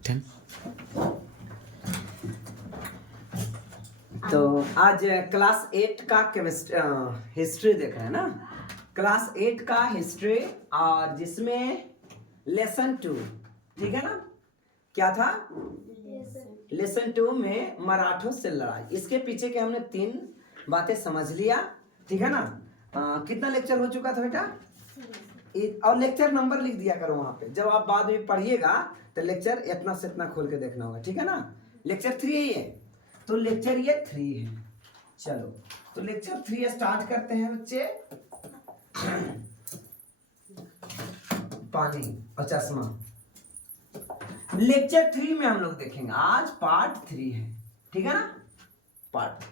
10। तो आज क्लास 8 का हिस्ट्री देख रहे हैं ना। क्लास 8 का हिस्ट्री और जिसमें लेसन 2, ठीक है ना। क्या था? लेसन 2 में मराठों से लड़ाई। इसके पीछे के हमने 3 बातें समझ लिया, ठीक है ना। कितना लेक्चर हो चुका था बेटा? और लेक्चर नंबर लिख दिया करो वहां पे, जब आप बाद में पढ़िएगा तो लेक्चर इतना से इतना खोल के देखना होगा, ठीक है ना। लेक्चर 3 ही है, तो लेक्चर ये 3 है। चलो तो लेक्चर 3 स्टार्ट करते हैं बच्चे। पानी और चश्मा। लेक्चर 3 में हम लोग देखेंगे, आज पार्ट 3 है, ठीक है ना। पार्ट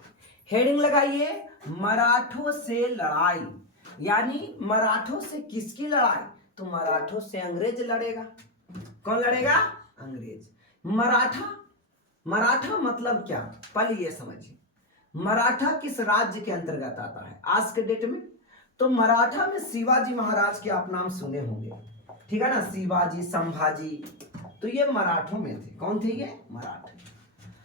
हेडिंग लगाइए, मराठों से लड़ाई। यानी मराठों से किसकी लड़ाई? तो मराठों से अंग्रेज लड़ेगा। कौन लड़ेगा? अंग्रेज। मराठा मतलब क्या? पहले ये समझिए, मराठा किस राज्य के अंतर्गत आता है आज के डेट में? तो मराठा में शिवाजी महाराज के आप नाम सुने होंगे, ठीक है ना। शिवाजी, संभाजी, तो ये मराठों में थे। कौन थे ये? मराठा,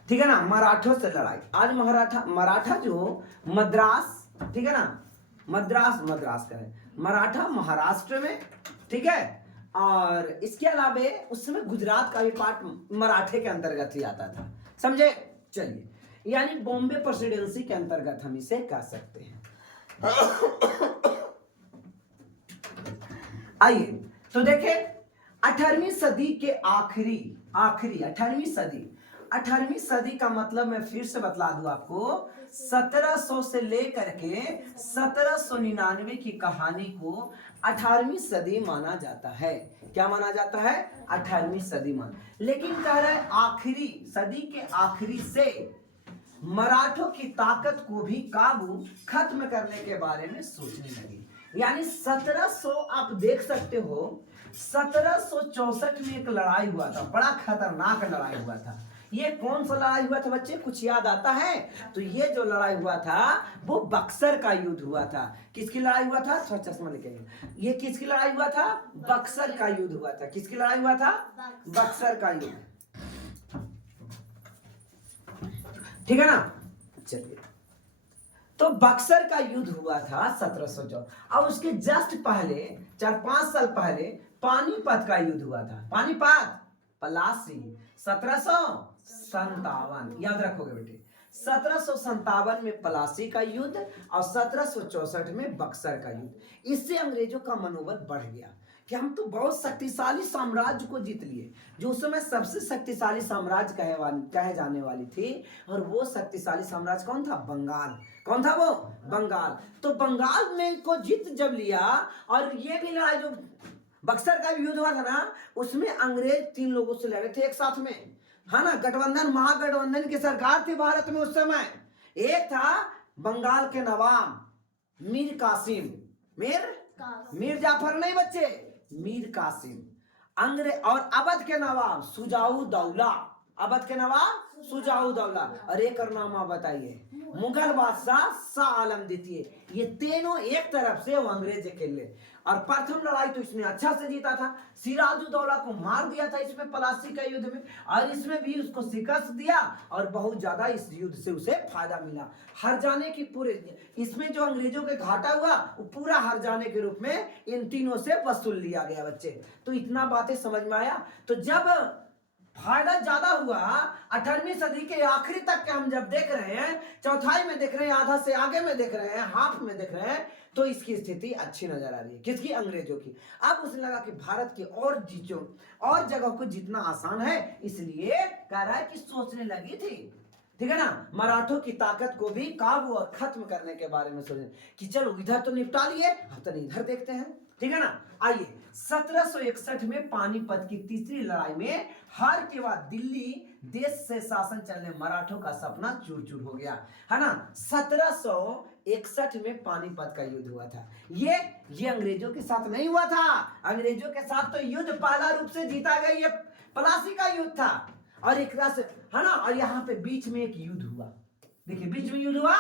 ठीक है ना। मराठों से लड़ाई। आज मराठा जो मद्रास, ठीक है ना, मद्रास करें, मराठा महाराष्ट्र में, ठीक है। और इसके अलावे उस समय गुजरात का भी पार्ट मराठे के अंतर्गत ही आता था, समझे। चलिए, यानी बॉम्बे प्रेसिडेंसी के अंतर्गत हम इसे कह सकते हैं। आइए तो देखें, 18वीं सदी के आखिरी 18वीं सदी का मतलब मैं फिर से बतला दूं आपको, 1700 से लेकर के 1799 की कहानी को 18वीं सदी माना जाता है। क्या माना जाता है? 18वीं सदी लेकिन कह रहा है आखिरी सदी के आखिरी से मराठों की ताकत को भी काबू खत्म करने के बारे में सोचने लगी। यानी 1700, आप देख सकते हो 1764 में एक लड़ाई हुआ था, बड़ा खतरनाक लड़ाई हुआ था। ये कौन सा लड़ाई हुआ था बच्चे, कुछ याद आता है? तो ये जो लड़ाई हुआ था वो बक्सर का युद्ध हुआ था। किसकी लड़ाई हुआ था? थोड़ा चश्मा लेके, ये किसकी लड़ाई हुआ था? बक्सर का युद्ध हुआ था। किसकी लड़ाई हुआ था? बक्सर का युद्ध, ठीक है ना। चलिए, तो बक्सर का युद्ध हुआ था 1704। अब उसके जस्ट पहले 4-5 साल पहले पानीपत का युद्ध हुआ था। पानीपत, पलासी, 1757, याद रखोगे बेटे। 1757 में पलासी का युद्ध और 1764 में बक्सर का युद्ध। इससे अंग्रेजों का मनोबल बढ़ गया कि हम तो बहुत शक्तिशाली साम्राज्य को जीत लिए, जो उस समय सबसे शक्तिशाली साम्राज्य कहे जाने वाली थी। और वो शक्तिशाली साम्राज्य कौन था? बंगाल। कौन था वो? बंगाल। तो बंगाल में को जीत जब लिया, और ये भी लड़ाई जो बक्सर का युद्ध हुआ था ना, उसमें अंग्रेज 3 लोगों से लड़े थे एक साथ में, है ना। गठबंधन, महागठबंधन की सरकार थी भारत में उस समय। एक था बंगाल के नवाब मीर कासिम, मीर जाफर नहीं बच्चे, मीर कासिम। अंग्रेज और अवध के नवाब सुजाउद्दौला, अवध के नवाब सुजाउद्दौला। और एक और नाम आप बताइए, मुगल बादशाह शाह आलम द्वितीय। ये तीनों एक तरफ से वो अंग्रेज अकेले। और प्रथम लड़ाई तो इसने अच्छा से जीता था, सिराजुद्दौला को मार दिया था इसमें पलासी का युद्ध में, और इसमें भी उसको शिकस्त दिया, और बहुत ज्यादा इस युद्ध से उसे फायदा मिला। हार जाने की पूरे इसमें जो अंग्रेजों के घाटा हुआ वो पूरा हार जाने के रूप में इन तीनों से वसूल लिया गया बच्चे। तो इतना बातें समझ में आया। तो जब फायदा ज्यादा हुआ, 18वीं सदी के आखिरी तक के हम जब देख रहे हैं, चौथाई में देख रहे हैं, आधा से आगे में देख रहे हैं, हाफ में देख रहे हैं, तो इसकी स्थिति अच्छी नजर आ रही है। किसकी? अंग्रेजों की। अब उसे लगा कि भारत की और चीजों और जगह को जीतना आसान है, इसलिए कह रहा है कि सोचने लगी थी, ठीक है ना, मराठों की ताकत को भी काबू और खत्म करने के बारे में सोचने कि चलो इधर तो निपटा लिए, अब तो इधर देखते हैं, ठीक है ना। आइए, 1761 में पानीपत की तीसरी लड़ाई में हार के बाद दिल्ली देश से शासन चलने मराठों का सपना चूर चूर हो गया, है ना। 1761 में पानीपत का युद्ध हुआ था। ये अंग्रेजों के साथ नहीं हुआ था। अंग्रेजों के साथ तो युद्ध पहला रूप से जीता गया, ये पलासी का युद्ध था। और एक तरह से, है ना। और यहाँ पे बीच में एक युद्ध हुआ, देखिए बीच में युद्ध हुआ,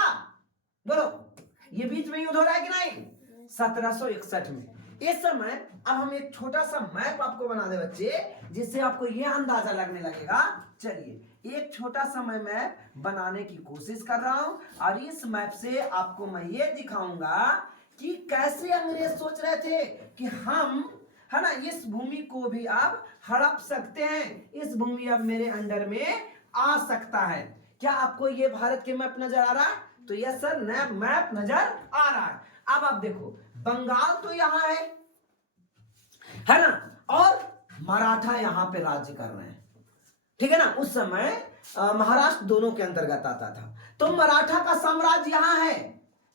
बोलो ये बीच में युद्ध हो रहा है कि नहीं? 1761 में इस समय अब हम एक छोटा सा मैप आपको बना दे बच्चे, जिससे आपको ये अंदाजा लगने लगेगा। चलिए एक छोटा सा मैं मैप बनाने की कोशिश कर रहा हूं, और इस मैप से आपको मैं ये दिखाऊंगा कि कैसे अंग्रेज सोच रहे थे कि हम, है ना, इस भूमि को भी अब हड़प सकते हैं, इस भूमि अब मेरे अंडर में आ सकता है। क्या आपको ये भारत के मैप नजर आ रहा है? तो यस सर, मैप नजर आ रहा है। अब आप देखो, बंगाल तो यहाँ है ना, और मराठा यहाँ पे राज्य कर रहे हैं, ठीक है ना। उस समय महाराष्ट्र दोनों के अंतर्गत आता था, तो मराठा का साम्राज्य यहाँ है,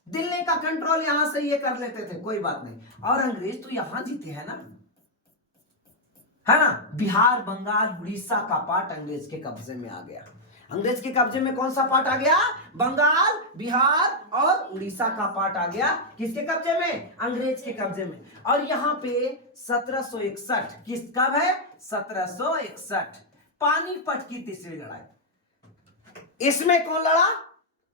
दिल्ली का कंट्रोल यहां से ये कर लेते थे, कोई बात नहीं। और अंग्रेज तो यहां जीते हैं ना, है ना। बिहार, बंगाल, उड़ीसा का पार्ट अंग्रेज के कब्जे में आ गया। अंग्रेज के कब्जे में कौन सा पार्ट आ गया? बंगाल, बिहार और उड़ीसा का पार्ट आ गया। किसके कब्जे में? अंग्रेज के कब्जे में। और यहाँ पे 1761, किस कब है? 1761, पानीपत की तीसरी लड़ाई। इसमें कौन लड़ा?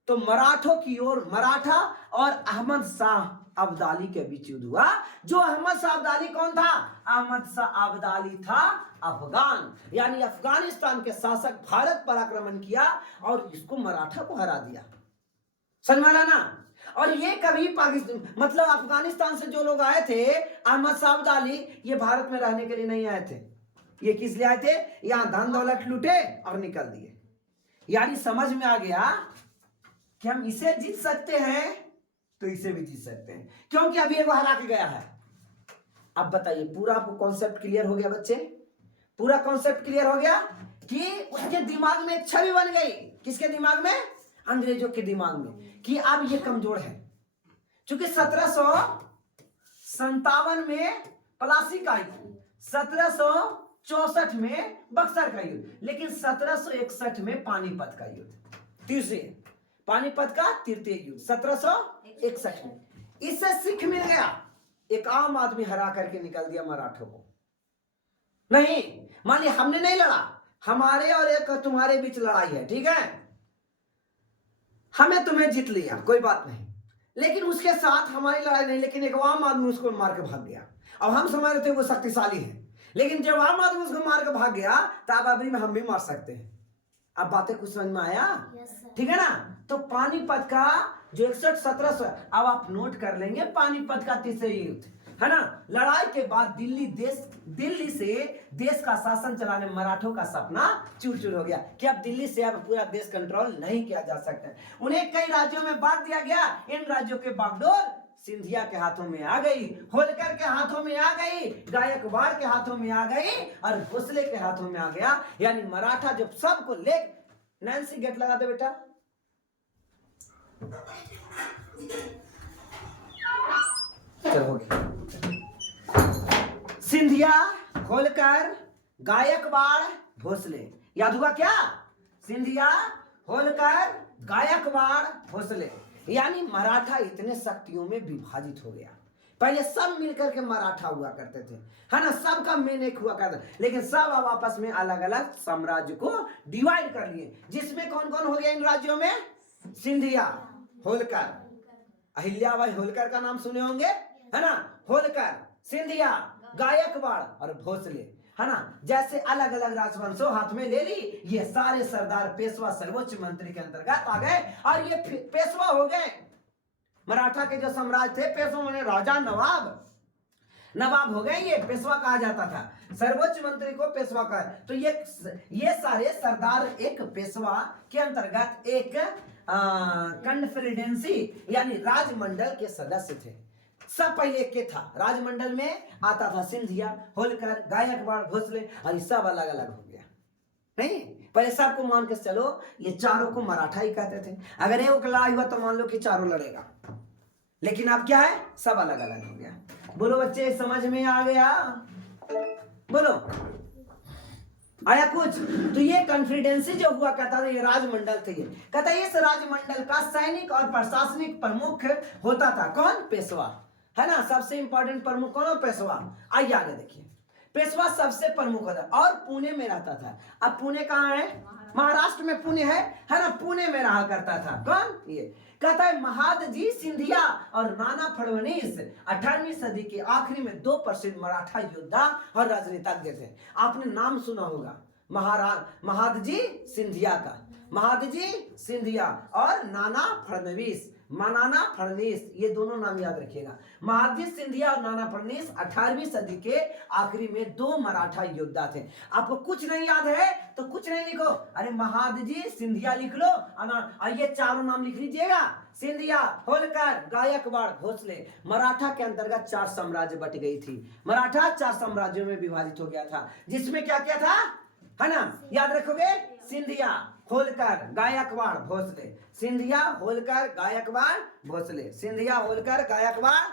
तो मराठों की ओर मराठा और अहमद शाह अब्दाली के बीच युद्ध हुआ। जो अहमद शाह अब्दाली कौन था? अहमद शाह अब्दाली था अफगान, यानी अफगानिस्तान के शासक। भारत पर आक्रमण किया और इसको मराठा को हरा दिया, समझ में आया ना। और ये कभी पाकिस्तान, मतलब अफगानिस्तान से जो लोग आए थे अहमद शाह अब्दाली, ये भारत में रहने के लिए नहीं आए थे। ये किस लिए आए थे? यहां धन दौलत लूटे और निकल दिए। यानी समझ में आ गया कि हम इसे जीत सकते हैं तो इसे भी जीत सकते हैं, क्योंकि अभी वो हरा के गया है। अब बताइए, पूरा आपको कॉन्सेप्ट क्लियर हो गया बच्चे? पूरा कॉन्सेप्ट क्लियर हो गया कि उसके दिमाग में एक छवि बन गई। किसके दिमाग में? अंग्रेजों के दिमाग में, कि अब ये कमजोर है। क्योंकि 1757 में प्लासी का युद्ध, 1764 में बक्सर का युद्ध, लेकिन 1761 में पानीपत का युद्ध, तीसरे पानीपत का तृतीय युद्ध 1761 में। इससे सीख मिल गया, एक आम आदमी हरा करके निकल दिया मराठों को। नहीं, मान लिया हमने नहीं लड़ा, हमारे और एक तुम्हारे बीच लड़ाई है, ठीक है, हमें तुम्हें जीत लिया, कोई बात नहीं, लेकिन उसके साथ हमारी लड़ाई नहीं, लेकिन एक आम आदमी उसको मार के भाग गया। अब हम समझ रहे थे वो शक्तिशाली है, लेकिन जब आम आदमी उसको मार के भाग गया, तब अभी में हम भी मार सकते हैं। अब बातें कुछ समझ में आया? ठीक है ना। तो पानीपत का जो 61-1700, अब आप नोट कर लेंगे, पानीपत का तीसरा युद्ध, है ना। लड़ाई के बाद दिल्ली से देश का शासन चलाने मराठों का सपना चूर चूर हो गया कि अब दिल्ली से अब पूरा देश कंट्रोल नहीं किया जा सकता। उन्हें कई राज्यों में बांट दिया गया। इन राज्यों के बागडोर सिंधिया के हाथों में आ गई, होलकर के हाथों में आ गई, गायकवाड़ के हाथों में आ गई, और भोसले के हाथों में आ गया। यानी मराठा जब सबको ले, नैन्सी गेट लगा दे बेटा, चलो हो गया। सिंधिया, होलकर, गायकवाड़, भोसले, याद हुआ क्या? सिंधिया, होलकर, गायकवाड़, भोसले। यानी मराठा इतने शक्तियों में विभाजित हो गया। पहले सब मिलकर के मराठा हुआ करते थे, है ना, सबका मेन एक हुआ करता, लेकिन सब अब आपस में अलग अलग साम्राज्य को डिवाइड कर लिए। जिसमें कौन कौन हो गया इन राज्यों में? सिंधिया, होलकर, अहिल्याबाई होलकर का नाम सुने होंगे, है ना, होलकर, सिंधिया, गायकवाड़ और भोसले, है ना। जैसे अलग अलग राजवंशों हाथ में ले ली, ये सारे सरदार पेशवा सर्वोच्च मंत्री के अंतर्गत आ गए, और ये पेशवा हो गए। मराठा के जो साम्राज्य थे, पेशवा माने राजा, नवाब हो गए, ये पेशवा कहा जाता था। सर्वोच्च मंत्री को पेशवा कहा। तो ये सारे सरदार एक पेशवा के अंतर्गत एक कॉन्फेडरेंसी यानी राजमंडल के सदस्य थे। सब पहले एक के था, राजमंडल में आता था सिंधिया, होलकर, गायकवाड़, भोसले, और सब अलग अलग हो गया। नहीं, पहले सबको मान के चलो, ये चारों को मराठा ही कहते थे। अगर एक लड़ाई हुआ तो मान लो कि चारों लड़ेगा, लेकिन अब क्या है, सब अलग अलग हो गया। बोलो बच्चे, समझ में आ गया? बोलो, आया कुछ? तो ये कॉन्फिडेंसी जो हुआ करता था, ये राजमंडल थे। ये कहता है इस राजमंडल का सैनिक और प्रशासनिक प्रमुख होता था कौन? पेशवा, है ना। सबसे इंपॉर्टेंट प्रमुख कौन? पेशवा। आइए आगे देखिए, पेशवा सबसे प्रमुख होता और पुणे में रहता था। अब पुणे कहाँ है? महाराष्ट्र में पुणे है ना, पुणे में रहा करता था। कौन? ये कहता है महादजी सिंधिया और नाना फडणवीस 18वीं सदी के आखिरी में 2 प्रसिद्ध मराठा योद्धा और राजनीतिज्ञ थे। आपने नाम सुना होगा महादजी सिंधिया का, महादजी सिंधिया और नाना फडणवीस, नाना फडणवीस, ये दोनों नाम याद रखिएगा। महादजी सिंधिया और नाना फडणवीस 18वीं सदी के आखिरी में 2 मराठा योद्धा थे। आपको कुछ नहीं याद है तो कुछ नहीं लिखो, अरे महादजी सिंधिया लिख लो और ये चारों नाम लिख लीजिएगा। सिंधिया, होलकर, गायकवाड़, भोसले। मराठा के अंतर्गत 4 साम्राज्य बट गई थी। मराठा 4 साम्राज्यों में विभाजित हो गया था, जिसमें क्या क्या था, है ना, याद रखोगे? सिंधिया, होलकर, गायकवाड़, भोसले। सिंधिया, होलकर, गायकवाड़, भोसले। सिंधिया, होलकर, गायकवाड़।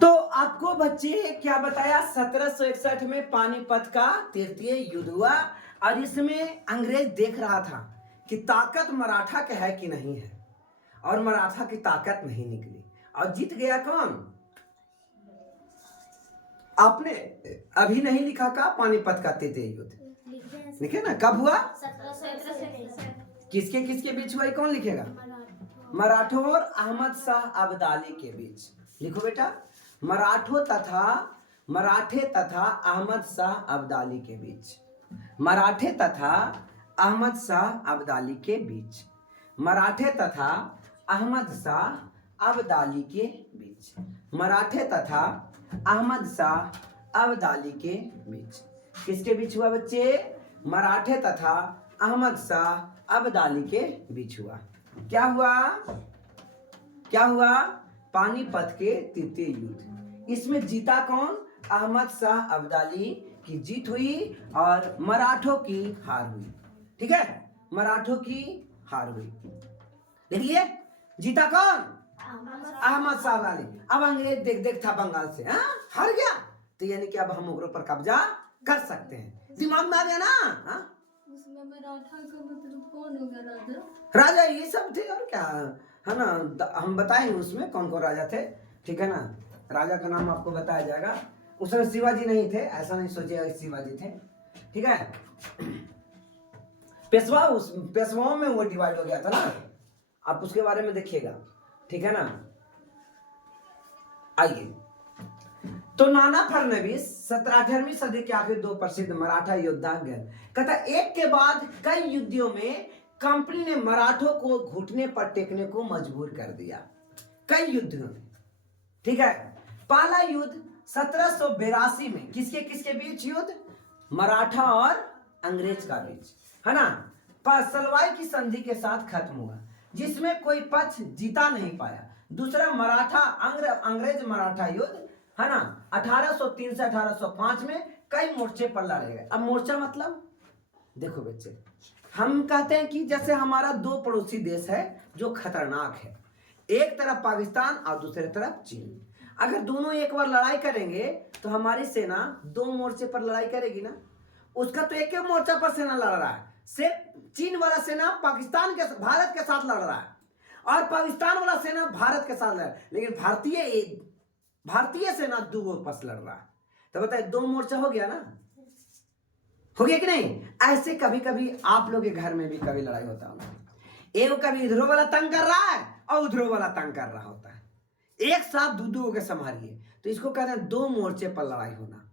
तो आपको बच्चे क्या बताया, 1761 में पानीपत का तृतीय युद्ध हुआ और इसमें अंग्रेज देख रहा था कि ताकत मराठा का है कि नहीं है, और मराठा की ताकत नहीं निकली और जीत गया कौन? आपने अभी नहीं लिखा का पानीपत का तृतीय युद्ध लिखे ना, कब हुआ? 1761। किसके किसके बीच हुआ, कौन लिखेगा? मराठों और अहमद शाह अब्दाली के बीच। लिखो बेटा, मराठे तथा अहमद शाह अब्दाली के बीच। मराठे तथा अहमद शाह अब्दाली के बीच। मराठे तथा अहमद शाह अब्दाली के बीच। मराठे तथा अहमद शाह अब्दाली के बीच। किसके बीच हुआ बच्चे? मराठे तथा अहमद शाह अब्दाली के बीच हुआ। क्या हुआ? क्या हुआ? पानीपत के तृतीय युद्ध। इसमें जीता कौन? अहमद शाह अब्दाली की जीत हुई और मराठों की हार हुई। ठीक है, मराठों की हार हुई। देखिए, जीता कौन? अहमद शाह अब्दाली। अब अंग्रेज देख देख था बंगाल से, हार गया, तो यानी कि अब हम उग्रों पर कब्जा कर सकते हैं। दिमाग में आ गया ना? उसमें मराठा का मतलब कौन होगा? राजा? राजा ये सब थे और क्या, है ना, हम बताएंगे उसमें कौन कौन राजा थे। ठीक है ना, राजा का नाम आपको बताया जाएगा। उसमें शिवाजी नहीं थे, ऐसा नहीं सोचिएगा शिवाजी थे। ठीक है, पेशवाओं में वो डिवाइड हो गया था ना, आप उसके बारे में देखिएगा। ठीक है ना, आइए। तो नाना फडणवीस 17-18वीं सदी के आखिर 2 प्रसिद्ध मराठा योद्धा गए। कहता एक के बाद कई युद्धों में कंपनी ने मराठों को घुटने पर टेकने को मजबूर कर दिया, कई युद्धों में। ठीक है, पहला युद्ध 1782 में किसके किसके बीच युद्ध? मराठा और अंग्रेज का बीच, है ना। सलवाई की संधि के साथ खत्म हुआ, जिसमें कोई पक्ष जीता नहीं पाया। दूसरा मराठा अंग्रेज मराठा युद्ध, है ना, 1803 से 1805 में कई मोर्चे पर लड़े गए। अब मोर्चा मतलब देखो बच्चे, हम कहते हैं कि जैसे हमारा 2 पड़ोसी देश है जो खतरनाक है, एक तरफ पाकिस्तान और दूसरी तरफ चीन। अगर दोनों एक बार लड़ाई करेंगे तो हमारी सेना 2 मोर्चे पर लड़ाई करेगी ना। उसका तो एक ही मोर्चा पर सेना लड़ रहा है, सिर्फ चीन वाला सेना भारत के साथ लड़ रहा है और पाकिस्तान वाला सेना भारत के साथ लड़ रहा है, लेकिन भारतीय सेना 2 पस लड़ रहा है। तो बताए 2 मोर्चा हो गया ना, हो गया कि नहीं? ऐसे कभी कभी आप लोग के घर में भी कभी लड़ाई होता है, एक कभी इधरों वाला तंग कर रहा है और उधरों वाला तंग कर रहा होता है, एक साथ दो के संभालिए। तो इसको कहते हैं 2 मोर्चे पर लड़ाई होना।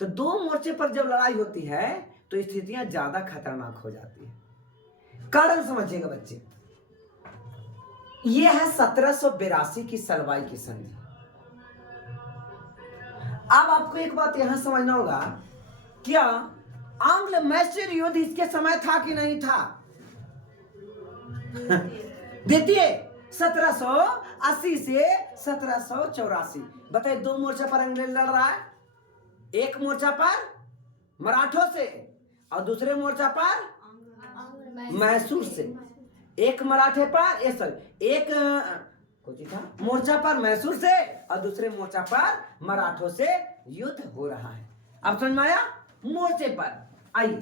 तो 2 मोर्चे पर जब लड़ाई होती है तो स्थितियां ज्यादा खतरनाक हो जाती है। कारण समझिएगा बच्चे, यह है 1782 की सलवाई की संधि। अब आपको एक बात यहां समझना होगा, क्या आंग्ल मैसूर युद्ध इसके समय था कि नहीं था? देखिए 1780 से 1784, बताइए 2 मोर्चा पर अंग्रेज लड़ रहा है, एक मोर्चा पर मराठों से और दूसरे मोर्चा पर मैसूर से। एक मराठे पर एक मोर्चा पर मैसूर से और दूसरे मोर्चा पर मराठों से युद्ध हो रहा है। अब समझ में आया? मोर्चे पर आइए,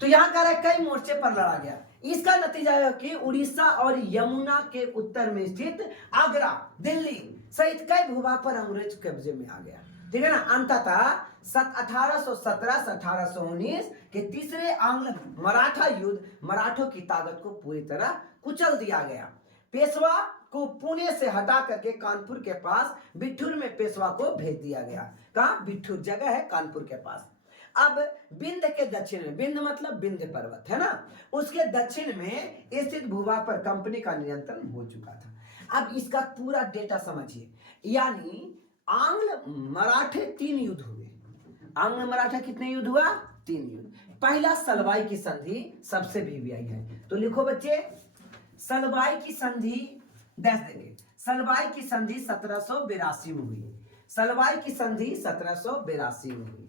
तो यहां कह रहा है कई मोर्चे पर लड़ा गया। इसका नतीजा है कि उड़ीसा और यमुना के उत्तर में स्थित आगरा, दिल्ली सहित कई भूभाग पर अंग्रेज कब्जे में आ गया। ठीक है ना। अंततः 1817 से 1819 के तीसरे आंग्ल मराठा युद्ध मराठों की ताकत को पूरी तरह कुचल दिया गया। पेशवा को पुणे से हटा करके कानपुर के पास बिठूर में पेशवा को भेज दिया गया। कहाँ? बिठूर जगह है कानपुर के पास। अब बिंद के दक्षिण में, बिंद मतलब विंध्य पर्वत है ना, उसके दक्षिण में स्थित भूभाग पर कंपनी का नियंत्रण हो चुका था। अब इसका पूरा डेटा समझिए, यानी आंग्ल मराठे 3 युद्ध हुए। आंग्ल मराठा कितने युद्ध हुआ? 3 युद्ध। पहला सलवाई की संधि सबसे वीवीआई है, तो लिखो बच्चे सलवाई की संधि डैश देंगे। सलवाई की संधि 1782 में हुई। सलवाई की संधि 1782 में हुई।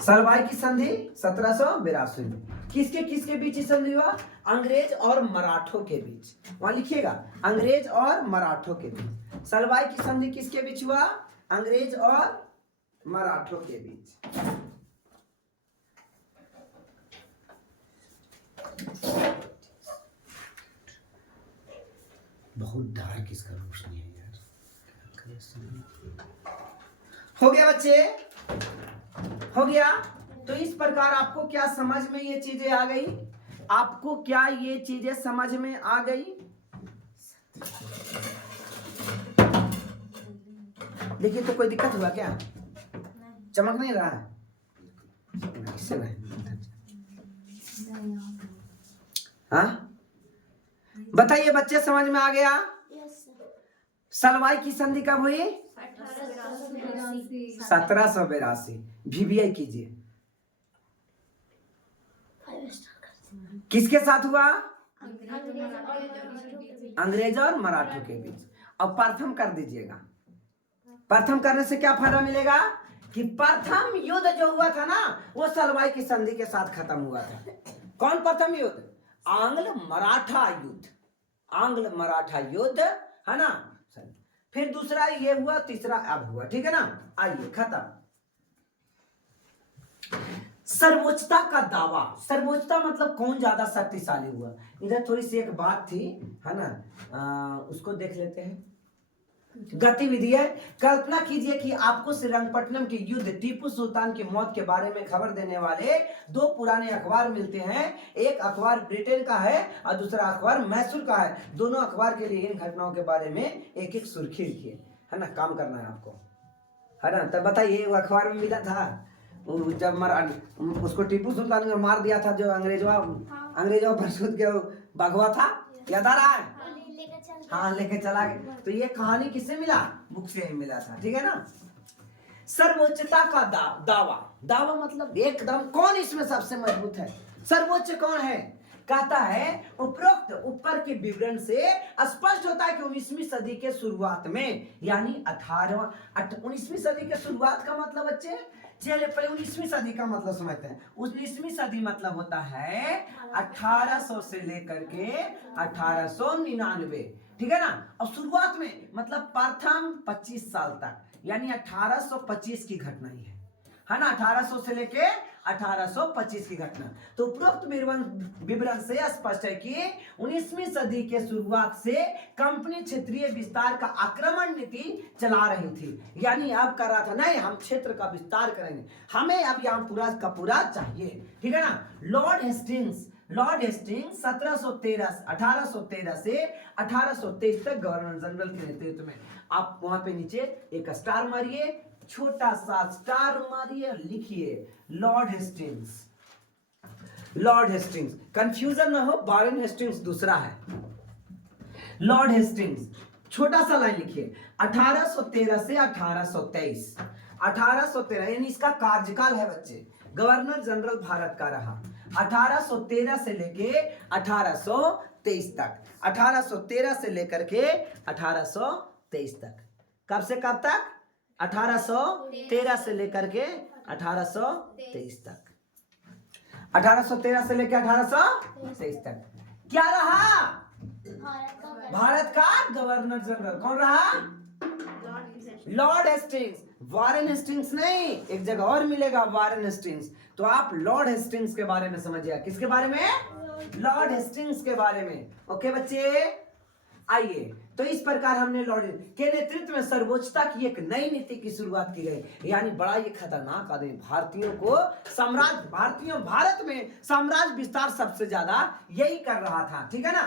सलवाई की संधि 1782 में किसके किसके बीच संधि हुआ? अंग्रेज और मराठों के बीच। वहां लिखिएगा अंग्रेज और मराठों के बीच। सलवाई की संधि किसके बीच हुआ? अंग्रेज और मराठों के बीच। बहुत डार्क इसका रोशनी है यार। हो गया बच्चे? हो गया? तो इस प्रकार आपको क्या समझ में ये चीजें आ गई? आपको क्या ये चीजें समझ में आ गई? देखिए तो कोई दिक्कत हुआ क्या? चमक नहीं रहा है? इससे हाँ बताइए बच्चे, समझ में आ गया? सलवाई की संधि कब हुई? 1782। वीवीआई कीजिए। किसके साथ हुआ? अंग्रेज और मराठों के बीच। अब प्रथम कर दीजिएगा। प्रथम करने से क्या फायदा मिलेगा? कि प्रथम युद्ध जो हुआ था ना, वो सलवाई की संधि के साथ खत्म हुआ था। कौन प्रथम युद्ध? आंग्ल मराठा युद्ध। आंग्ल मराठा युद्ध है ना। फिर दूसरा ये हुआ, तीसरा अब हुआ। ठीक है ना। आइए खत्म। सर्वोच्चता का दावा। सर्वोच्चता मतलब कौन ज्यादा शक्तिशाली हुआ। इधर थोड़ी सी एक बात थी है ना, उसको देख लेते हैं। गतिविधि है। कल्पना कीजिए कि आपको श्रीरंगपट्टनम के युद्ध, टीपू सुल्तान की मौत के बारे में खबर देने वाले 2 पुराने अखबार मिलते हैं। एक अखबार ब्रिटेन का है और दूसरा अखबार मैसूर का है। दोनों अखबार के लिए इन घटनाओं के बारे में एक एक सुर्खी लिखिए, है ना। काम करना है आपको, है ना। तब बताइए वो अखबार में मिला था जब उसको टीपू सुल्तान ने मार दिया था, जो अंग्रेजों पर सूद के भगवा था, याद आ रहा है? हाँ लेके चला गया। तो ये कहानी किससे मिला? बुक से ही मिला था। ठीक है ना। सर्वोच्चता का दावा। दावा मतलब एकदम कौन इसमें सबसे मजबूत है, सर्वोच्च कौन है? कहता है उपरोक्त ऊपर के विवरण से स्पष्ट होता है कि 19वीं सदी के शुरुआत में, यानी 19वीं सदी के शुरुआत का मतलब बच्चे, चलिए पहले 19वीं सदी का मतलब समझते हैं। 19वीं सदी मतलब होता है 1800 से लेकर के 1899। ठीक है ना। और शुरुआत में मतलब प्रथम 25 साल तक, यानी 1825 की घटना ही है ना। 1800 से लेके 1825 की घटना। तो उपरोक्त विवरण से स्पष्ट है कि 19वीं सदी के शुरुआत से कंपनी क्षेत्रीय विस्तार का आक्रमण नीति चला रही थी। यानी अब कर रहा था नहीं, हम क्षेत्र का विस्तार करेंगे, हमें अब यहाँ पूरा का पूरा चाहिए। ठीक है ना। लॉर्ड हेस्टिंग्स 1813 से 1823 तक गवर्नर जनरल के नेतृत्व में। आप वहां पे नीचे एक स्टार मारिए, छोटा सा स्टार मारिए, लिखिए Lord Hastings. Lord Hastings, confusion ना हो, वारेन हेस्टिंग्स दूसरा है। लॉर्ड हेस्टिंग्स छोटा सा लाइन लिखिए, 1813 से 1823। 1813 यानी इसका कार्यकाल है बच्चे, गवर्नर जनरल भारत का रहा 1813 से लेके 1823 तक। 1813 से लेकर के 1823 तक। कब से कब तक? 1813 से लेकर के 1823 तक। 1813 से लेकर 1823 तक क्या रहा? भारत का गवर्नर जनरल कौन रहा? Lord Hastings. वारेन हेस्टिंग्स नहीं, एक जगह और मिलेगा वारेन हेस्टिंग्स। तो आप लॉर्ड हेस्टिंग्स के बारे में समझिए। किसके बारे में? लॉर्ड हेस्टिंग्स के बारे में। ओके बच्चे, आइए तो इस प्रकार हमने लॉर्ड के नेतृत्व में सर्वोच्चता की एक नई नीति की शुरुआत की गई। यानी बड़ा ये खतरनाक आदमी, भारतीयों को साम्राज्य, भारतीयों भारत में साम्राज्य विस्तार सबसे ज्यादा यही कर रहा था, ठीक है ना।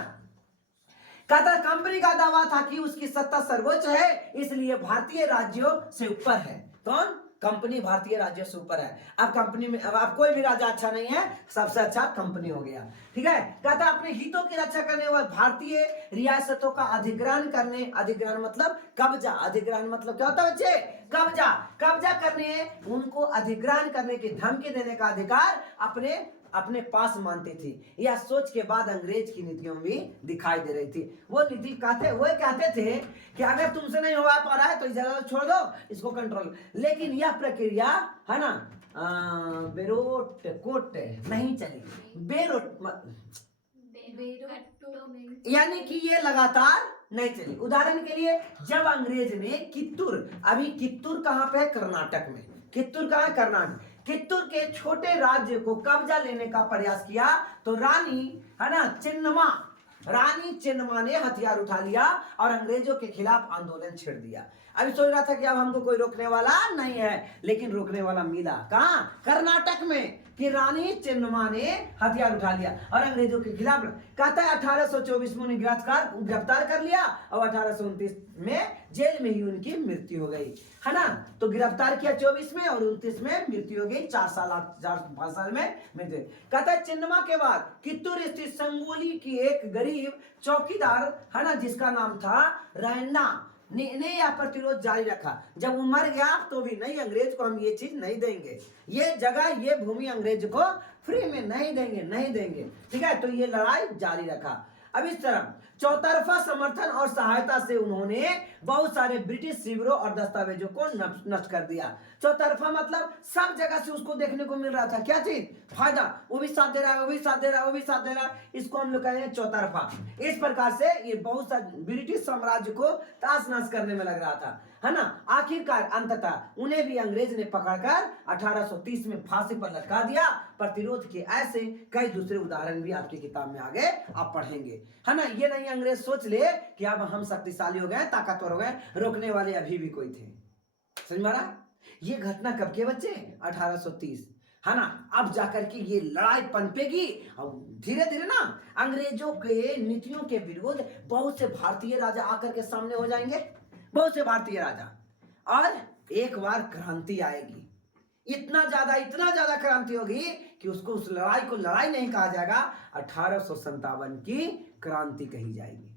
कहता कंपनी का दावा था कि उसकी सत्ता सर्वोच्च है, इसलिए भारतीय राज्यों से ऊपर है। कौन? कंपनी भारतीय राज्यों से ऊपर है। अब कंपनी में अब कोई भी राजा अच्छा नहीं है, सबसे अच्छा कंपनी हो गया, ठीक है। कहता अपने हितों की रक्षा करने वाले भारतीय रियासतों का अधिग्रहण करने, अधिग्रहण मतलब कब्जा, अधिग्रहण मतलब क्या होता है बच्चे? कब्जा, कब्जा करने, उनको अधिग्रहण करने की धमकी देने का अधिकार अपने अपने पास मानते थे। यह सोच के बाद अंग्रेज की नीतियों में भी दिखाई दे रही थी। वो नीति कहते थे कि अगर तुमसे नहीं हो पा रहा है तो इस जगह छोड़ दो, इसको कंट्रोल। लेकिन यह प्रक्रिया है ना बेरोट कोट नहीं चली, यानी कि ये लगातार नहीं चली। उदाहरण के लिए जब अंग्रेज ने कित्तूर, अभी कित्तूर कहाँ पे है? कर्नाटक में। कित्तूर कहाँ है? कर्नाटक। कित्तूर के छोटे राज्य को कब्जा लेने का प्रयास किया तो रानी है ना रानी चिन्नमा ने हथियार उठा लिया और अंग्रेजों के खिलाफ आंदोलन छेड़ दिया। अभी सोच रहा था कि अब हमको कोई रोकने वाला नहीं है, लेकिन रोकने वाला मिला। कहाँ? कर्नाटक में, कि रानी चिन्नमा ने हथियार उठा लिया और अंग्रेजों के खिलाफ। कहता है 1824 में उन्हें गिरफ्तार कर लिया और 1829 में जेल में ही उनकी मृत्यु हो गई, है ना। तो गिरफ्तार किया 24 में और 29 में मृत्यु हो गई, 4 साल में मृत्यु। कहता है चिन्नमा के बाद कित्तूर स्थित संगोली की एक गरीब चौकीदार है ना, जिसका नाम था रैन्ना ने यह प्रतिरोध जारी रखा। जब वो मर गया तो भी नहीं, अंग्रेज को हम ये चीज नहीं देंगे, ये जगह ये भूमि अंग्रेज को फ्री में नहीं देंगे, ठीक है। तो ये लड़ाई जारी रखा। अब इस तरह चौतरफा समर्थन और सहायता से उन्होंने बहुत सारे ब्रिटिश शिविरों और दस्तावेजों को नष्ट कर दिया। चौतरफा मतलब सब जगह से उसको देखने को मिल रहा था, क्या चीज? फायदा, वो भी साथ दे रहा है, वो भी साथ दे रहा है, वो भी साथ दे रहा है, इसको हम लोग कहेंगे चौतरफा। इस प्रकार से ये बहुत सारे ब्रिटिश साम्राज्य को ताश नश करने में लग रहा था, है ना। आखिरकार अंततः उन्हें भी अंग्रेज ने पकड़कर 1830 में फांसी पर लटका दिया। प्रतिरोध के ऐसे कई दूसरे उदाहरण भी आपकी किताब में आगे आप पढ़ेंगे, है ना। ये नहीं अंग्रेज सोच ले कि अब हम शक्तिशाली हो गए, ताकतवर हो गए, रोकने वाले अभी भी कोई थे। समझ में आ रहा? ये घटना कब के बच्चे? 1830, है ना। अब जाकर के ये लड़ाई पनपेगी और धीरे धीरे ना अंग्रेजों के नीतियों के विरोध बहुत से भारतीय राजा आकर के सामने हो जाएंगे, बहुत से भारतीय राजा, और एक बार क्रांति आएगी। इतना ज्यादा क्रांति होगी कि उसको उस लड़ाई को लड़ाई नहीं कहा जाएगा, 1857 की क्रांति कही जाएगी,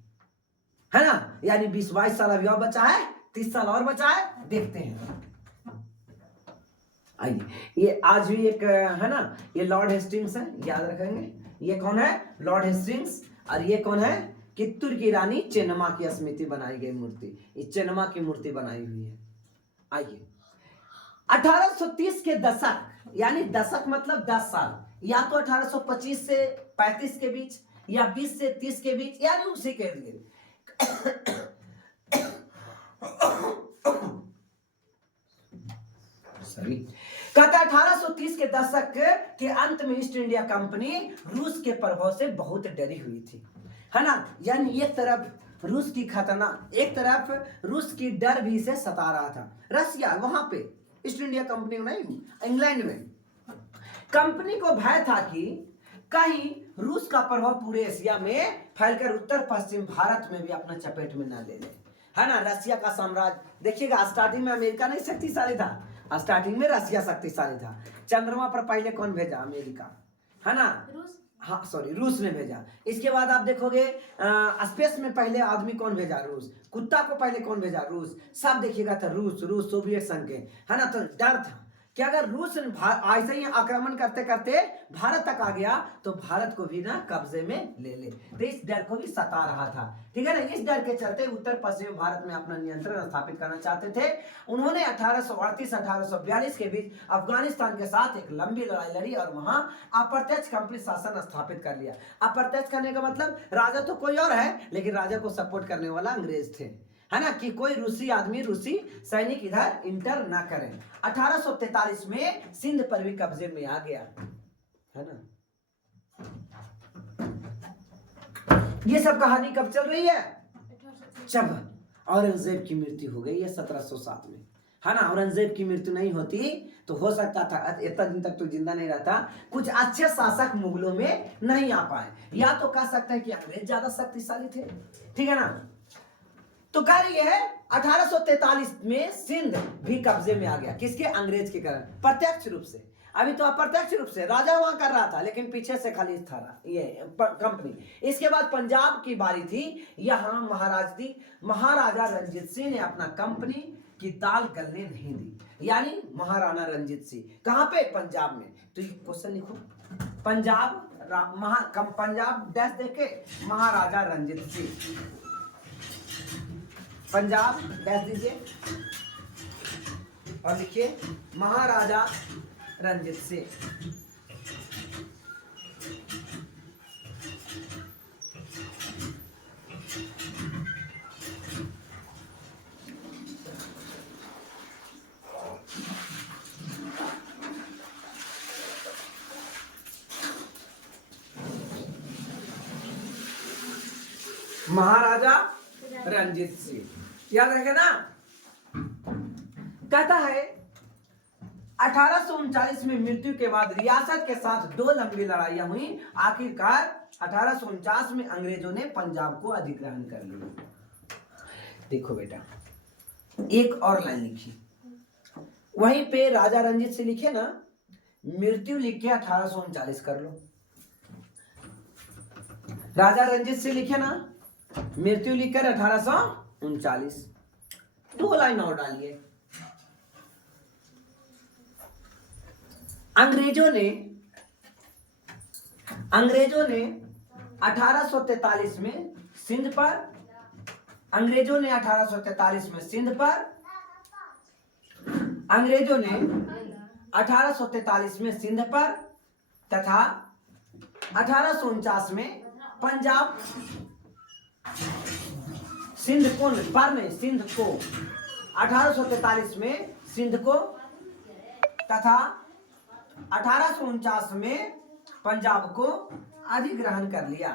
है ना। यानी 20-22 साल अभी और बचा है, 30 साल और बचा है, देखते हैं। आइए, ये आज भी एक है ना, ये लॉर्ड हेस्टिंग्स है, याद रखेंगे। ये कौन है? Lord Hastings. और ये कौन है? कित्तूर की रानी चेन्नम्मा की स्मृति बनाई गई मूर्ति, ये चेन्नम्मा की मूर्ति बनाई हुई है। आइए 1830 के दशक, यानी दशक मतलब 10 साल, या तो 1825 से 35 के बीच या 20 से 30 के बीच, यानी उसी के लिए सॉरी। कहता 1830 के दशक के अंत में ईस्ट इंडिया कंपनी रूस के प्रभाव से बहुत डरी हुई थी, है ना। यानी एक तरफ रूस की खतरनाक, एक तरफ रूस की डर भी इसे सता रहा था। रसिया, वहां पे ईस्ट इंडिया कंपनी में नहीं, इंग्लैंड में कंपनी को भय था कि कहीं रूस का प्रभाव पूरे एशिया में फैलकर उत्तर पश्चिम भारत में भी अपना चपेट में न ले ले, है ना। रसिया का साम्राज्य देखिएगा, स्टार्टिंग में अमेरिका नहीं शक्तिशाली था, स्टार्टिंग में रसिया शक्तिशाली था। चंद्रमा पर पहले कौन भेजा? अमेरिका, है ना। हाँ सॉरी, रूस ने भेजा। इसके बाद आप देखोगे स्पेस में पहले आदमी कौन भेजा? रूस। कुत्ता को पहले कौन भेजा? रूस। सब देखिएगा था रूस सोवियत संघ के, है ना। तो डर था कि अगर रूस ऐसे ही आक्रमण करते करते भारत तक आ गया तो भारत को भी ना कब्जे में ले ले, तो इस डर को भी सता रहा था, ठीक है ना। इस डर के चलते उत्तर पश्चिम भारत में अपना नियंत्रण स्थापित करना चाहते थे। उन्होंने 1838-1842 के बीच अफगानिस्तान के साथ एक लंबी लड़ाई लड़ी और वहां अप्रत्यक्ष कंपनी शासन स्थापित कर लिया। अप्रत्यक्ष करने का मतलब राजा तो कोई और है, लेकिन राजा को सपोर्ट करने वाला अंग्रेज थे, है ना, कि कोई रूसी आदमी, रूसी सैनिक इधर इंटर ना करें। 1843 में सिंध पर भी कब्जे में आ गया, है ना। ये सब कहानी कब चल रही है? जब औरंगजेब की मृत्यु हो गई है 1707 में, है ना। औरंगजेब की मृत्यु नहीं होती तो हो सकता था इतना दिन तक तो जिंदा नहीं रहता, कुछ अच्छे शासक मुगलों में नहीं आ पाए, या तो कह सकते हैं कि अंग्रेज ज्यादा शक्तिशाली थे, ठीक है ना। तो कह रही है 1843 में सिंध भी कब्जे में आ गया, किसके? अंग्रेज के कारण, प्रत्यक्ष रूप से। अभी तो अप्रत्यक्ष रूप से राजा वहां कर रहा था, लेकिन पीछे से खाली था ये कंपनी। इसके बाद पंजाब की बारी थी, यहाँ महाराजा रंजीत सिंह ने अपना कंपनी की दाल गलने नहीं दी, यानी महाराणा रंजीत सिंह कहां पे? पंजाब में। तो ये क्वेश्चन लिखो, पंजाब डैश देके महाराजा रंजीत सिंह, पंजाब डैश दीजिए और लिखिए महाराजा रंजीत सिंह। महाराजा रंजीत सिंह, याद रखे ना। कहता है 1839 में मृत्यु के बाद रियासत के साथ 2 लंबी लड़ाइयां हुई, आखिरकार 1849 में अंग्रेजों ने पंजाब को अधिग्रहण कर लिया। देखो बेटा, एक और लाइन लिखी, वहीं पे राजा रंजीत सिंह लिखे ना, मृत्यु लिख के 1839 कर लो। राजा रंजीत सिंह लिखे ना, मृत्यु लिखकर 1839, 2 लाइन और डालिए। अंग्रेजों ने 1843 में सिंध पर, अंग्रेजों ने 1843 में सिंध पर, अंग्रेजों ने 1843 में सिंध पर तथा 1849 में पंजाब, सिंध को पर नहीं, सिंध को 1843 में सिंध को तथा 1849 में पंजाब को अधिग्रहण कर लिया,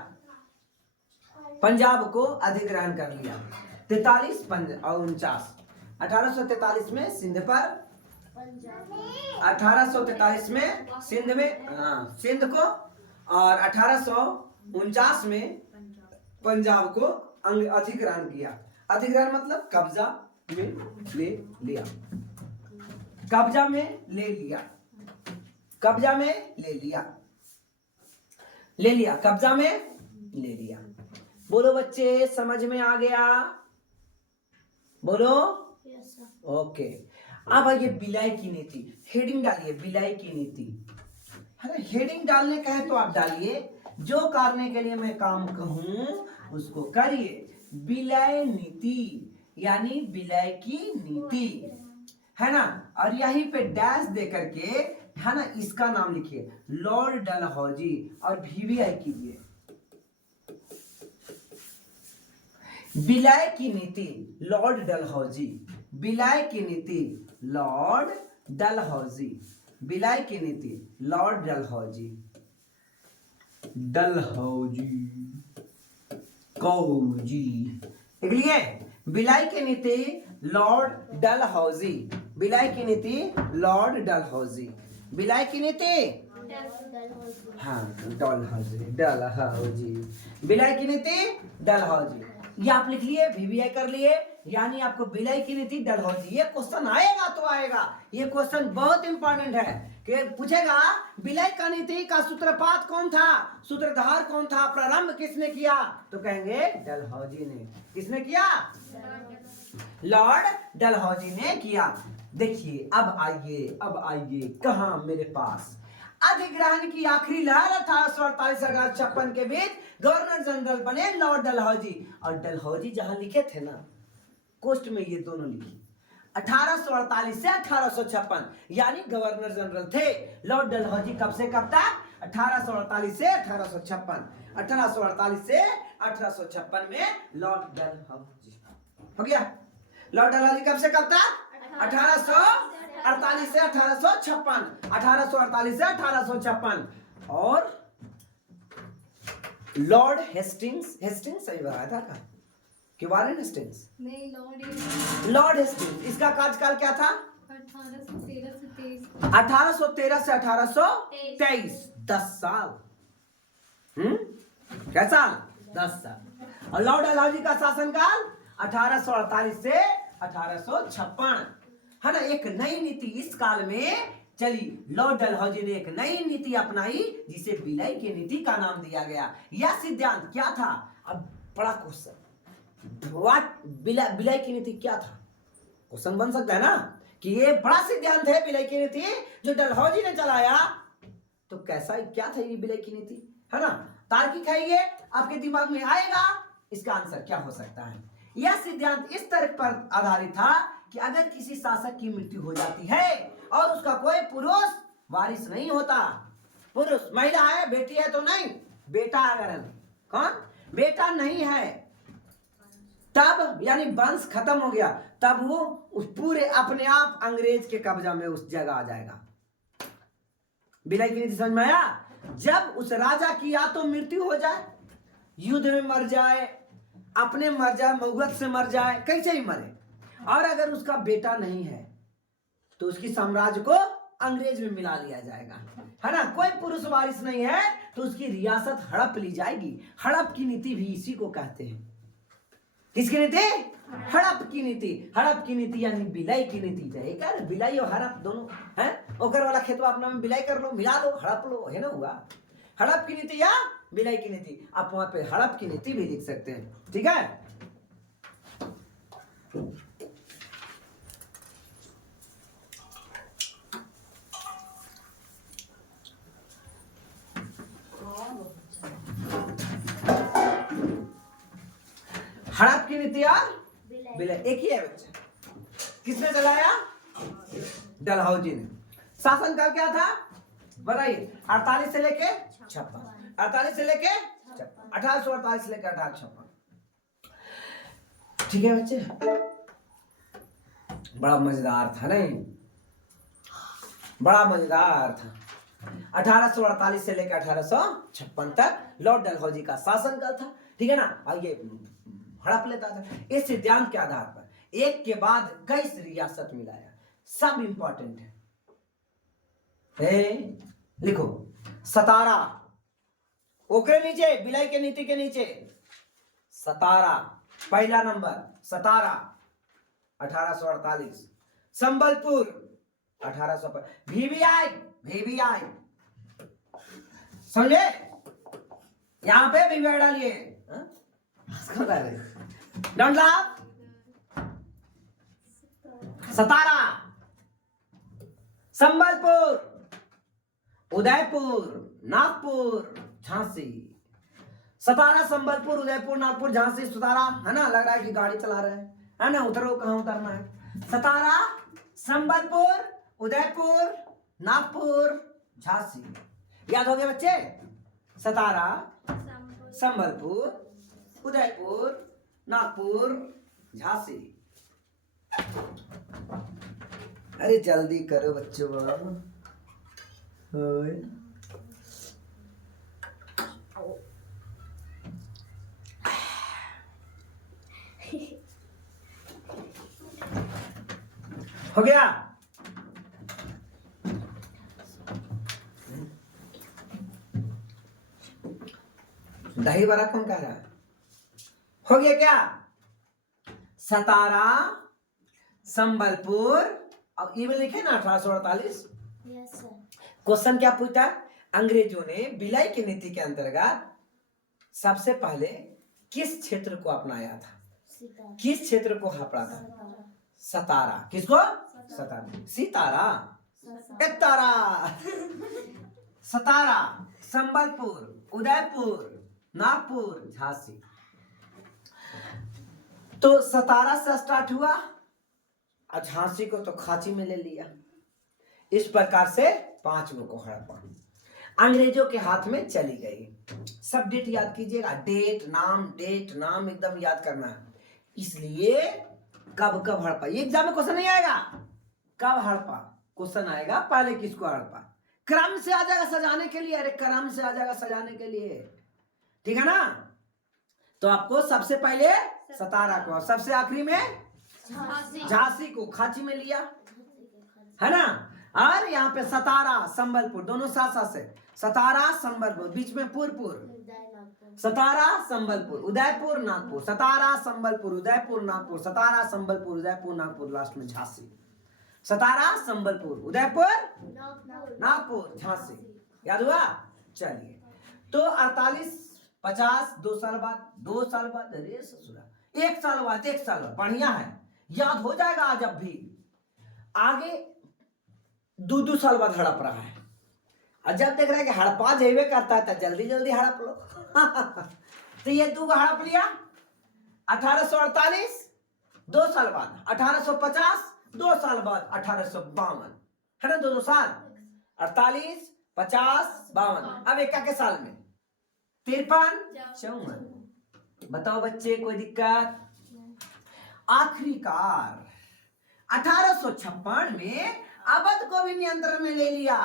पंजाब को अधिग्रहण कर लिया। 43 और 49, 1843 में सिंध पर, 1843 में सिंध में, सिंध को, और 1849 में पंजाब को अधिग्रहण किया। अधिग्रहण मतलब कब्जा में ले लिया, कब्जा में ले लिया, कब्जा में ले लिया, ले लिया, कब्जा में ले लिया। बोलो बच्चे, समझ में आ गया? बोलो। ओके, अब आइए बिलाई की नीति। हेडिंग डालिए, बिलाई की नीति, है ना। हेडिंग डालने का है तो आप डालिए, जो करने के लिए मैं काम कहूं उसको करिए। बिलाई नीति यानी बिलाई की नीति, है ना। और यहीं पे डैश दे करके, है ना, इसका नाम लिखिए लॉर्ड डलहौजी और VVI कीजिए। बिलाई की नीति लॉर्ड डलहौजी, बिलाई की नीति लॉर्ड डलहौजी, बिलाई की नीति लॉर्ड डलहौजी, डलहौजी कौजी, देख लिए। बिलाई की नीति लॉर्ड डलहौजी, बिलाई की नीति लॉर्ड डलहौजी, बिलाई की नीति, हाँ डलहौजी, डलहौजी, बिलाई की नीति डलहौजी। ये आप लिख लिए, VVI कर लिए, यानी आपको बिलाई की नीति डलहौजी। ये क्वेश्चन आएगा तो आएगा, ये क्वेश्चन बहुत इंपॉर्टेंट है कि पूछेगा बिलाई का नीति का सूत्रपात कौन था, सूत्रधार कौन था, प्रारंभ किसने किया, तो कहेंगे डलहौजी ने। किसने किया? लॉर्ड डलहौजी ने किया। देखिए अब आइए कहा मेरे पास अधिग्रहण की आखिरी लहर 1848-56 के बीच गवर्नर जनरल बने लॉर्ड डलहौजी। और डलहौजी जहां लिखे थे ना, कोस्ट में ये दोनों लिखी 1848 से 1856, यानी गवर्नर जनरल थे लॉर्ड डलहौजी। कब से कब तक? 1848 से 1856, 1848 से 1856 में लॉर्ड डलहौजी हो गया। लॉर्ड डलहौजी कब से कब तक? 1848 से 1856, 1848 से 1856। और लॉर्ड हेस्टिंग्स, हेस्टिंग्स सही बताया था का? कि वारेन हेस्टिंग्स? नहीं, लॉर्ड लॉर्ड हेस्टिंग्स। इसका कार्यकाल क्या था? 1813 से 23। 1813 से 1823, 10 साल। क्या साल? 10 साल। और लॉर्ड डलहौजी का शासनकाल 1848 से 1856, है ना। एक नई नीति इस काल में चली। लॉर्ड डलहौजी ने एक नई नीति अपनाई जिसे विलय की नीति का नाम दिया गया। यह सिद्धांत क्या था? अब बड़ा क्वेश्चन, विलय की नीति क्या था? क्वेश्चन बन सकता है ना कि ये बड़ा सिद्धांत है विलय की नीति जो डलहौजी ने चलाया, तो कैसा क्या था ये विलय की नीति, है ना। तार्किक है ये, आपके दिमाग में आएगा इसका आंसर क्या हो सकता है। यह सिद्धांत इस तरह पर आधारित था कि अगर किसी शासक की मृत्यु हो जाती है और उसका कोई पुरुष वारिस नहीं होता, पुरुष, महिला है, बेटी है तो नहीं, बेटा अगर है, कौन, बेटा नहीं है, तब यानी वंश खत्म हो गया, तब वो उस पूरे अपने आप अंग्रेज के कब्जा में उस जगह आ जाएगा। विलय की नीति समझ में आया? जब उस राजा की या तो मृत्यु हो जाए, युद्ध में मर जाए, अपने मर जाए, मौत से मर जाए, कैसे ही मरे, और अगर उसका बेटा नहीं है तो उसकी साम्राज्य को अंग्रेज में मिला लिया जाएगा, है ना। कोई पुरुष वारिस नहीं है तो उसकी रियासत हड़प ली जाएगी। हड़प की नीति भी इसी को कहते हैं। किसकी नीति? हड़प की नीति। हड़प की नीति यानी विलय की नीति। जाएगा विलय और हड़प दोनों है, ओकर वाला खेतवा अपना में विलय कर लो, मिला लो, हड़प लो, है ना, हुआ हड़प की नीति या विलय की नीति। आप वहां पे हड़प की नीति भी लिख सकते हैं, ठीक है। हड़प की नीति और विलय एक ही है बच्चे। किसने चलाया? डलहौजी ने। शासनकाल क्या था बताइए? 48 से लेके 56, 48 से लेके 1848 से लेकर 1856, ठीक है बच्चे। बड़ा मजेदार था नहीं? बड़ा मजेदार था। 1848 से लेकर 1856 तक लॉर्ड डलहौजी का शासनकाल था, ठीक है ना। आइए हड़प लेता था। इस सिद्धांत के आधार पर एक के बाद कई रियासत मिलाया, सब इंपॉर्टेंट है। लिखो सतारा, ओकरे नीचे विलय के नीति के नीचे सतारा, पहला नंबर सतारा 1848, संबलपुर 1800, VVI समझे? यहां पे VVI डालिए, डोंट लाफ। सतारा, संबलपुर, उदयपुर, नागपुर, झांसी। सतारा, संबलपुर, उदयपुर, नागपुर, झांसी, सतारा, है ना। लग रहा है कि गाड़ी चला रहे हैं, है ना। उतरो, कहां उतरना है। सतारा, संबलपुर, उदयपुर, नागपुर, झांसी। याद हो गया बच्चे? सतारा, संबलपुर, उदयपुर, नागपुर, झांसी। अरे जल्दी करो बच्चों। हो गया? दही बड़ा कौन कह रहा है? हो गया क्या? सतारा, संबलपुर, अब ये भी लिखे ना 1848। क्वेश्चन क्या पूछता? अंग्रेजों ने विलय की नीति के अंतर्गत सबसे पहले किस क्षेत्र को अपनाया था? किस क्षेत्र को हपड़ा था? सतारा। किसको? सतारा। सितारा, एक तारा। सतारा, संबलपुर, उदयपुर, नागपुर, झांसी। तो सतारा से स्टार्ट हुआ और झांसी को तो खांची में ले लिया। इस प्रकार से 5 को हड़प्पा अंग्रेजों के हाथ में चली गई। सब डेट याद कीजिएगा, डेट नाम एकदम याद करना है। इसलिए कब कब हड़प्पा, ये एग्जाम में क्वेश्चन नहीं आएगा कब हड़प्पा, क्वेश्चन आएगा पहले किसको हड़प्पा। क्रम से आ जाएगा सजाने के लिए, अरे क्रम से आ जाएगा सजाने के लिए, ठीक है ना। तो आपको सबसे पहले सतारा को, सबसे आखिरी में झांसी को खाची में लिया, है ना। और यहाँ पे सतारा संबलपुर, दोनों साथ साथ से, सतारा संबलपुर, बीच में पुरपुर, सतारा संबलपुर, उदयपुर नागपुर, सतारा संबलपुर, उदयपुर नागपुर, सतारा संबलपुर, उदयपुर नागपुर, लास्ट में झांसी। सतारा संबलपुर, उदयपुर नागपुर, झांसी। याद हुआ? चलिए, तो 48 50 2 साल बाद, 2 साल बाद, अरे ससुरा 1 साल बाद, 1 साल बाद, बढ़िया है, याद हो जाएगा आज। अब भी आगे 2 साल बाद हड़प रहा है, और जब देख रहा है कि हड़पा जेबे करता है तो जल्दी जल्दी हड़प लो। तो ये 2 हड़प लिया। 1848 2 साल बाद, 1850 2 साल बाद, 1852, है ना, 2 साल, 48 50 52। अब एक के साल में 53 54। बताओ बच्चे, कोई दिक्कत? आखिरकार 1856 में अवध को भी नियंत्रण में ले लिया।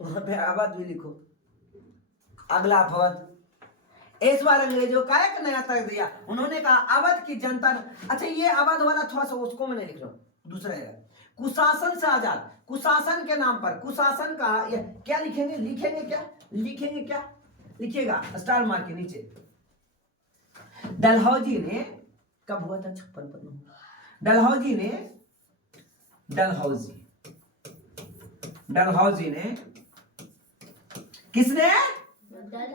वहां पे अवध भी लिखो, अगला अवध। इस बार अंग्रेजों का एक नया तर्क दिया, उन्होंने कहा अवध की जनता। अच्छा, ये अवध वाला थोड़ा सा उसको मैं नहीं लिख रहा हूं, दूसरा है कुशासन से आजाद। कुशासन के नाम पर, कुशासन का ये क्या लिखेंगे? लिखेंगे क्या? लिखिएगा स्टार मार के नीचे। डलहौजी ने, कब हुआ था? 56 में। डलहौजी ने किसने?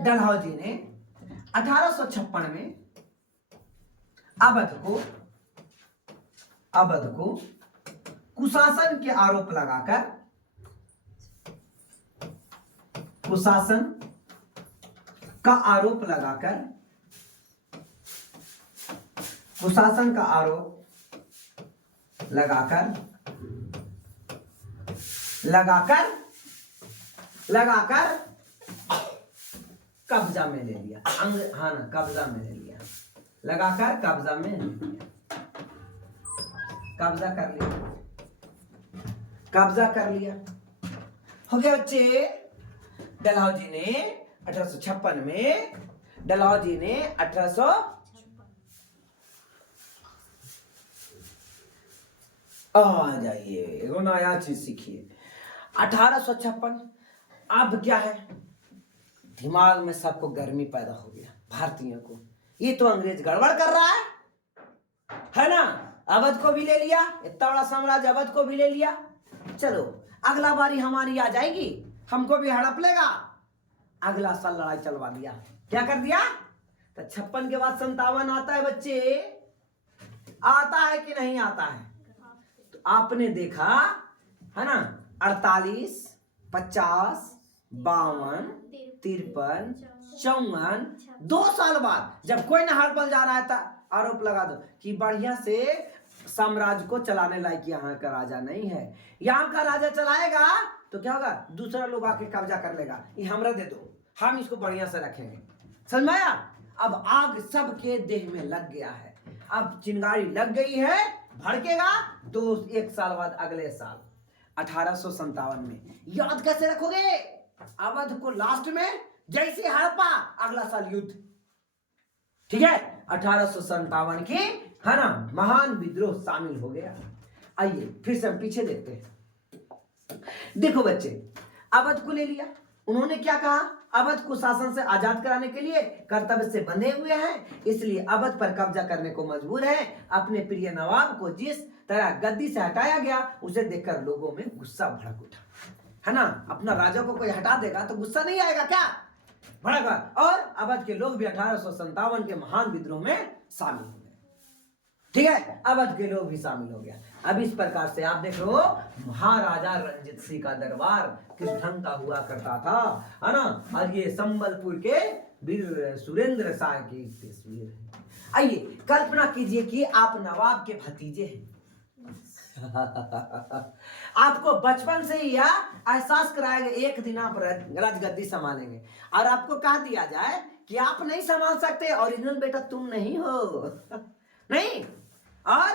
डलहौजी ने 1856 में अवध को कुशासन के आरोप लगाकर, कुशासन का आरोप लगाकर कब्जा में ले लिया। हाँ ना, कब्जा में ले लिया, लगाकर कब्जा में ले लिया, कब्जा कर लिया। हो गया बच्चे। डलहौजी ने 1856 में, डलहौजी ने 1800 आ जाइए, एगो नया चीज सीखिए। 1856। अब क्या है, दिमाग में सबको गर्मी पैदा हो गया, भारतीयों को, ये तो अंग्रेज गड़बड़ कर रहा है ना। अवध को भी ले लिया, इतना बड़ा साम्राज्य अवध को भी ले लिया। चलो अगला बारी हमारी आ जाएगी, हमको भी हड़प लेगा। अगला साल लड़ाई चलवा दिया। क्या कर दिया? तो 56 के बाद 57 आता है बच्चे, आता है कि नहीं आता है? तो आपने देखा है ना, 48 50 52 53 54, 2 साल बाद जब कोई न हड़पल जा रहा है तो आरोप लगा दो कि बढ़िया से साम्राज्य को चलाने लायक यहाँ का राजा नहीं है। यहाँ का राजा चलाएगा तो क्या होगा? दूसरा लोग आके कब्जा कर लेगा, ये हमरा दे दो, हम इसको बढ़िया से रखेंगे। समझ में आया? अब आग सबके देह में लग गया है, अब चिंगारी लग गई है, भड़केगा। तो 1 साल बाद अगले साल 1857 में, याद कैसे रखोगे? अवध को लास्ट में जैसे हड़पा, अगला साल युद्ध। ठीक है, 1857 की, है ना, महान विद्रोह शामिल हो गया। आइए फिर से हम पीछे देखते हैं। देखो बच्चे, अवध को ले लिया, उन्होंने क्या कहा? अवध को शासन से आजाद कराने के लिए कर्तव्य से बंधे हुए हैं, इसलिए अवध पर कब्जा करने को मजबूर है। अपने प्रिय नवाब को जिस तरह गद्दी से हटाया गया, उसे देखकर लोगों में गुस्सा भड़क उठा, है ना। अपना राजा को कोई हटा देगा तो गुस्सा नहीं आएगा क्या? भड़का। और अवध के लोग भी 1857 के महान विद्रोह में शामिल हो गए। ठीक है, अवध के लोग भी शामिल हो गया। अब इस प्रकार से आप देख लो, महाराजा रंजीत सिंह का दरबार किस ढंग का हुआ करता था, है ना। और ये संबलपुर के वीर सुरेंद्र शाह की तस्वीर है। आइए कल्पना कीजिए कि आप नवाब के भतीजे हैं। आपको बचपन से ही यह एहसास कराया गया एक दिन आप राजगद्दी संभालेंगे, और आपको कह दिया जाए कि आप नहीं संभाल सकते, ओरिजिनल बेटा तुम नहीं हो। नहीं, और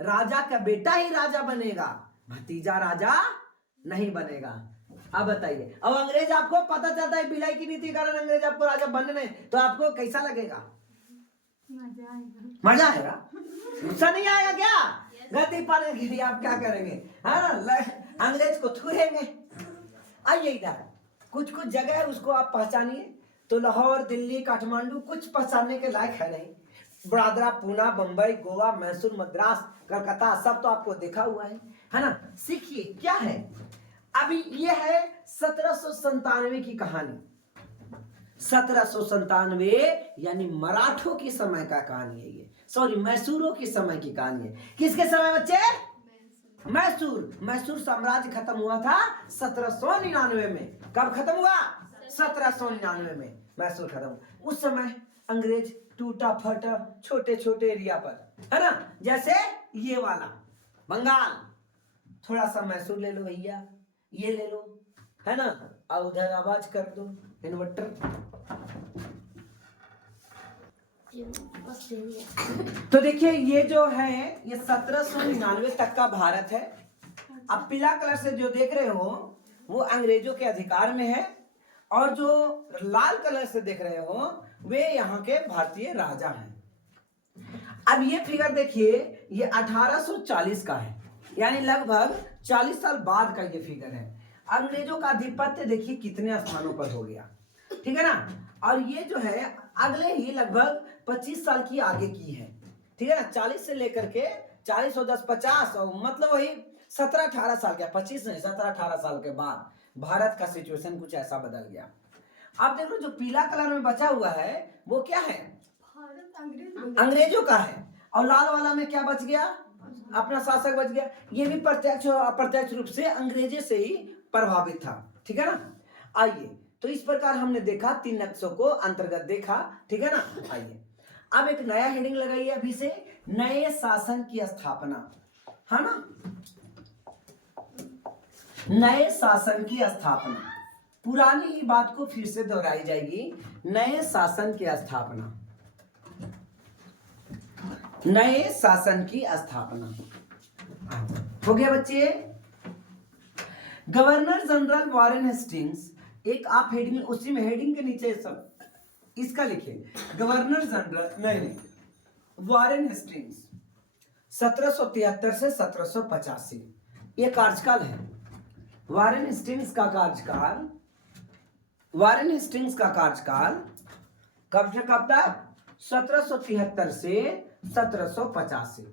राजा का बेटा ही राजा बनेगा, भतीजा राजा नहीं बनेगा। अब बताइए, अब अंग्रेज आपको पता चलता है बिलाई की नीति कारण अंग्रेज आपको राजा बनने, तो आपको कैसा लगेगा? मजा आएगा। मजा आएगा, गुस्सा नहीं आएगा क्या? गति पाने के लिए आप क्या करेंगे, है ना, अंग्रेज को थूरेंगे। आइए इधर, कुछ कुछ जगह है उसको आप पहचानिए। तो लाहौर, दिल्ली, काठमांडू कुछ पहचानने के लायक है नहीं। बड़ादरा, पूना, बंबई, गोवा, मैसूर, मद्रास, कलकत्ता सब तो आपको देखा हुआ है ना। सीखिए क्या है। अभी ये है 1797 की कहानी। 1797 यानी मराठों की समय का कहानी है ये, सॉरी मैसूरों की समय की कहानी है। किसके समय बच्चे? मैसूर साम्राज्य खत्म हुआ था 1799 में। कब खत्म हुआ? 1799 में मैसूर खत्म हुआ। उस समय अंग्रेज टूटा फटा छोटे छोटे एरिया पर, है ना, जैसे ये वाला बंगाल, थोड़ा सा मैसूर ले लो भैया, ये ले लो, है ना, और उधर आवाज कर दो इन्वर्टर। तो देखिए ये जो है ये 1799 तक का भारत है। अब पीला कलर से जो देख रहे हो वो अंग्रेजों के अधिकार में है, और जो लाल कलर से देख रहे हो वे यहाँ के भारतीय राजा हैं। अब ये फिगर देखिए, ये 1840 का है, यानी लगभग 40 साल बाद का ये फिगर है। अंग्रेजों का आधिपत्य देखिए कितने स्थानों पर हो गया, ठीक है ना। और ये जो है अगले ही लगभग 25 साल की आगे की है, ठीक है ना। 40 से लेकर के 40 और 10 50, और मतलब वही 17-18 साल का, 25 नहीं 17-18 साल के बाद भारत का सिचुएशन कुछ ऐसा बदल गया। आप देख लो जो पीला कलर में बचा हुआ है वो क्या है? भारत अंग्रेजों का है। और लाल वाला में क्या बच गया? अपना शासक बच गया। ये भी प्रत्यक्ष और अप्रत्यक्ष रूप से अंग्रेजे से ही प्रभावित था, ठीक है ना। आइए, तो इस प्रकार हमने देखा, 3 नक्शों को अंतर्गत देखा, ठीक है ना। आइए अब एक नया हेडिंग लगाइए अभी से, नए शासन की स्थापना, है ना, नए शासन की स्थापना। पुरानी ही बात को फिर से दोहराई जाएगी, नए शासन की स्थापना, नए शासन की स्थापना। हो गया बच्चे। गवर्नर जनरल वॉरेन हेस्टिंग्स, एक आप हेडिंग, उसी में हेडिंग के नीचे सब इसका लिखिए, गवर्नर जनरल नहीं वॉरेन हेस्टिंग्स 1773 से 1785 ये कार्यकाल है। वॉरेन हेस्टिंग्स का कार्यकाल, वॉरेन हेस्टिंग्स का कार्यकाल कब से कब तक? 1773 से 1785।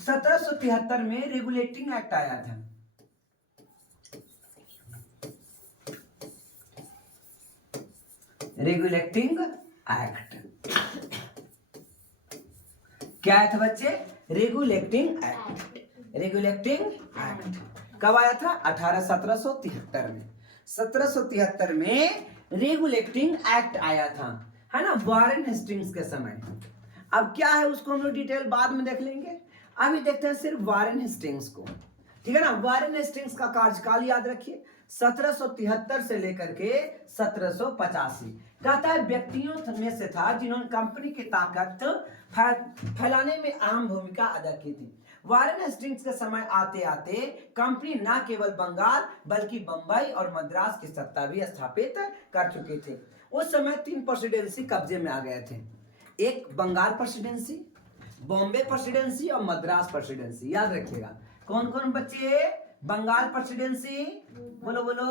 1773 में रेगुलेटिंग एक्ट आया था। रेगुलेटिंग एक्ट क्या आया था बच्चे? Regulating act. रेगुलेटिंग एक्ट कब आया था? 1773 में। 1773 में रेगुलेटिंग एक्ट आया था, है ना, वॉरेन हेस्टिंग्स के समय। अब क्या है उसको हम लोग डिटेल बाद में देख लेंगे, अभी देखते हैं सिर्फ वॉरेन हेस्टिंग्स को, ठीक है ना। वॉरेन हेस्टिंग्स का कार्यकाल याद रखिए, 1773 से लेकर के 1785। कहता है व्यक्तियों में से था जिन्होंने कंपनी की ताकत फैलाने में अहम भूमिका अदा की थी। वॉरेन हेस्टिंग्स के समय आते आते कंपनी न केवल बंगाल बल्कि बंबई और मद्रास की सत्ता भी स्थापित कर चुके थे। उस समय 3 प्रेसिडेंसी कब्जे में आ गए थे, एक बंगाल प्रेसिडेंसी, बॉम्बे प्रेसिडेंसी और मद्रास प्रेसिडेंसी। याद रखिएगा कौन कौन बच्चे? बंगाल प्रेसिडेंसी, बोलो बोलो,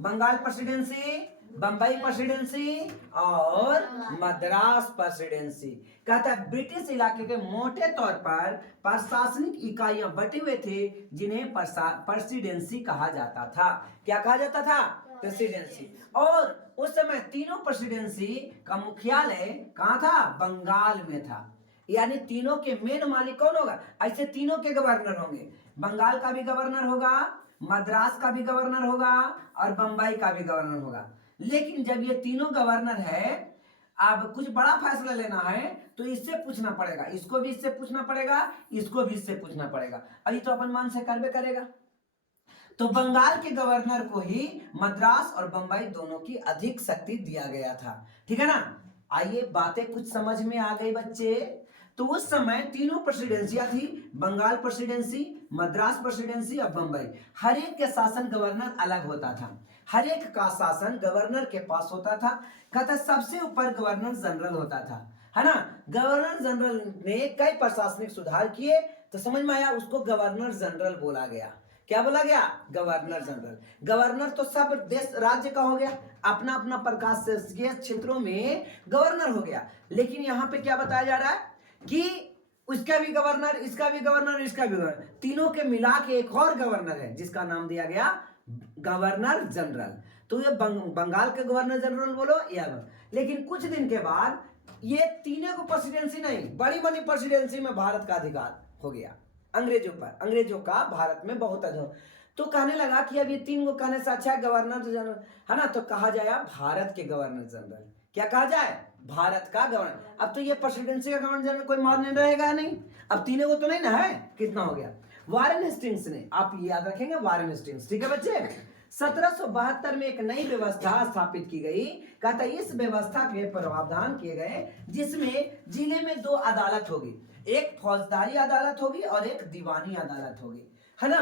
बंगाल प्रेसिडेंसी, बंबई प्रेसिडेंसी और मद्रास प्रेसिडेंसी। कहता है ब्रिटिश इलाके के मोटे तौर पर प्रशासनिक इकाइयां बटे हुए थे जिन्हें प्रेसिडेंसी कहा जाता था। क्या कहा जाता था? प्रेसिडेंसी। और उस समय तीनों प्रेसिडेंसी का मुख्यालय कहाँ था? बंगाल में था। यानी तीनों के मेन मालिक कौन होगा? ऐसे तीनों के गवर्नर होंगे, बंगाल का भी गवर्नर होगा, मद्रास का भी गवर्नर होगा और बंबई का भी गवर्नर होगा। लेकिन जब ये तीनों गवर्नर है, अब कुछ बड़ा फैसला लेना है तो इससे पूछना पड़ेगा, इसको भी इससे पूछना पड़ेगा, इसको भी इससे पूछना पड़ेगा, अभी तो अपन मन से करबे करेगा। तो बंगाल के गवर्नर को ही मद्रास और बंबई दोनों की अधिक शक्ति दिया गया था, ठीक है ना। आइए बातें कुछ समझ में आ गई बच्चे। तो उस समय तीनों प्रेसिडेंसियां थी, बंगाल प्रेसिडेंसी, मद्रास प्रेसिडेंसी और बंबई। हर एक के शासन गवर्नर अलग होता था, हर एक का शासन गवर्नर के पास होता था। कहता सबसे ऊपर गवर्नर जनरल होता था, है ना। गवर्नर जनरल ने कई प्रशासनिक सुधार किए, तो समझ में आया, उसको गवर्नर जनरल बोला गया। क्या बोला गया? Governor general. गवर्नर तो सब देश राज्य का हो गया, अपना अपना प्रशासकीय क्षेत्रों में गवर्नर हो गया। लेकिन यहाँ पे क्या बताया जा रहा है कि उसका भी गवर्नर, इसका भी गवर्नर, इसका भी गवर्नर, तीनों के मिला के एक और गवर्नर है जिसका नाम दिया गया गवर्नर जनरल। तो ये बंगाल के गवर्नर जनरल बोलो या, लेकिन कुछ दिन के बाद ये तीनों को प्रेसिडेंसी नहीं, बड़ी बड़ी प्रेसिडेंसी में भारत का अधिकार हो गया अंग्रेजों पर। अंग्रेजों का भारत में बहुत अधिकार, तो कहने लगा कि अब ये तीन को कहने से अच्छा है गवर्नर जनरल, है ना, तो कहा जाए भारत के गवर्नर जनरल। क्या कहा जाए? भारत का गवर्नर। अब तो ये प्रेसिडेंसी का गवर्नर जनरल कोई मान्य रहेगा नहीं, अब तीनों को तो नहीं ना है। कितना हो गया? वारेन हेस्टिंग्स ने, आप याद रखेंगे वारेन हेस्टिंग्स, ठीक है बच्चे। 1772 में एक नई व्यवस्था स्थापित की गई। कहता है इस व्यवस्था के प्रावधान किए गए जिसमें जिले में 2 अदालत होगी, एक फौजदारी अदालत होगी और एक दीवानी अदालत होगी, है ना।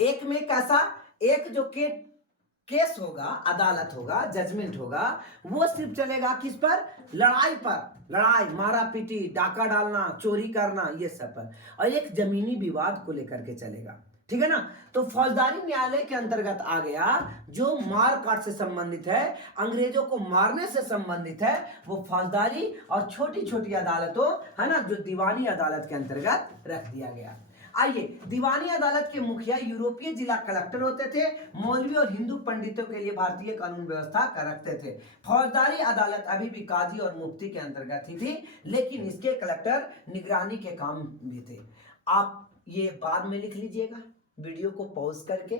एक में कैसा, एक जो केस होगा, अदालत होगा, जजमेंट होगा, वो सिर्फ चलेगा किस पर? लड़ाई पर, लड़ाई, मारा पीटी, डाका डालना, चोरी करना, ये सब पर। और एक जमीनी विवाद को लेकर के चलेगा, ठीक है ना। तो फौजदारी न्यायालय के अंतर्गत आ गया जो मार काट से संबंधित है, अंग्रेजों को मारने से संबंधित है, वो फौजदारी, और छोटी छोटी अदालतों, है ना, जो दीवानी अदालत के अंतर्गत रख दिया गया। आइए, दीवानी अदालत के मुखिया यूरोपीय जिला कलेक्टर होते थे, मौलवी और हिंदू पंडितों के लिए भारतीय कानून व्यवस्था कर रखते थे। फौजदारी अदालत अभी भी काजी और मुफ्ती के अंतर्गत ही थी, लेकिन इसके कलेक्टर निगरानी के काम भी थे। आप ये बाद में लिख लीजिएगा, वीडियो को पॉज करके।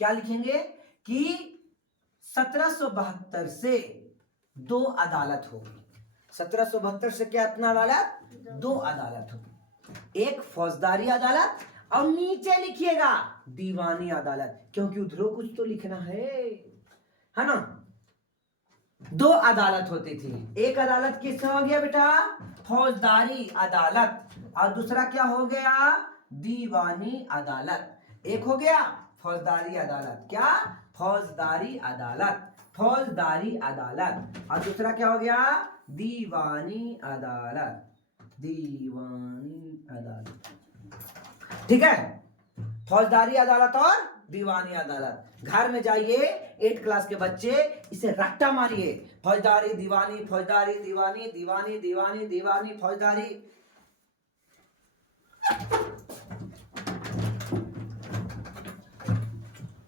क्या लिखेंगे कि 1772 से 2 अदालत होगी। 1772 से क्या, इतना अदालत? 2 अदालत होगी, एक फौजदारी अदालत और नीचे लिखिएगा दीवानी अदालत, क्योंकि उधरों कुछ तो लिखना है ना। 2 अदालत होती थी, एक अदालत किस हो गया बेटा? फौजदारी अदालत, और दूसरा क्या हो गया? दीवानी अदालत। एक हो गया फौजदारी अदालत, क्या? फौजदारी अदालत, फौजदारी अदालत, और दूसरा क्या हो गया? दीवानी अदालत, दीवानी अदालत, ठीक है। फौजदारी अदालत और दीवानी अदालत। घर में जाइए 8 क्लास के बच्चे इसे रट्टा मारिए, फौजदारी दीवानी, फौजदारी दीवानी, दीवानी दीवानी दीवानी फौजदारी।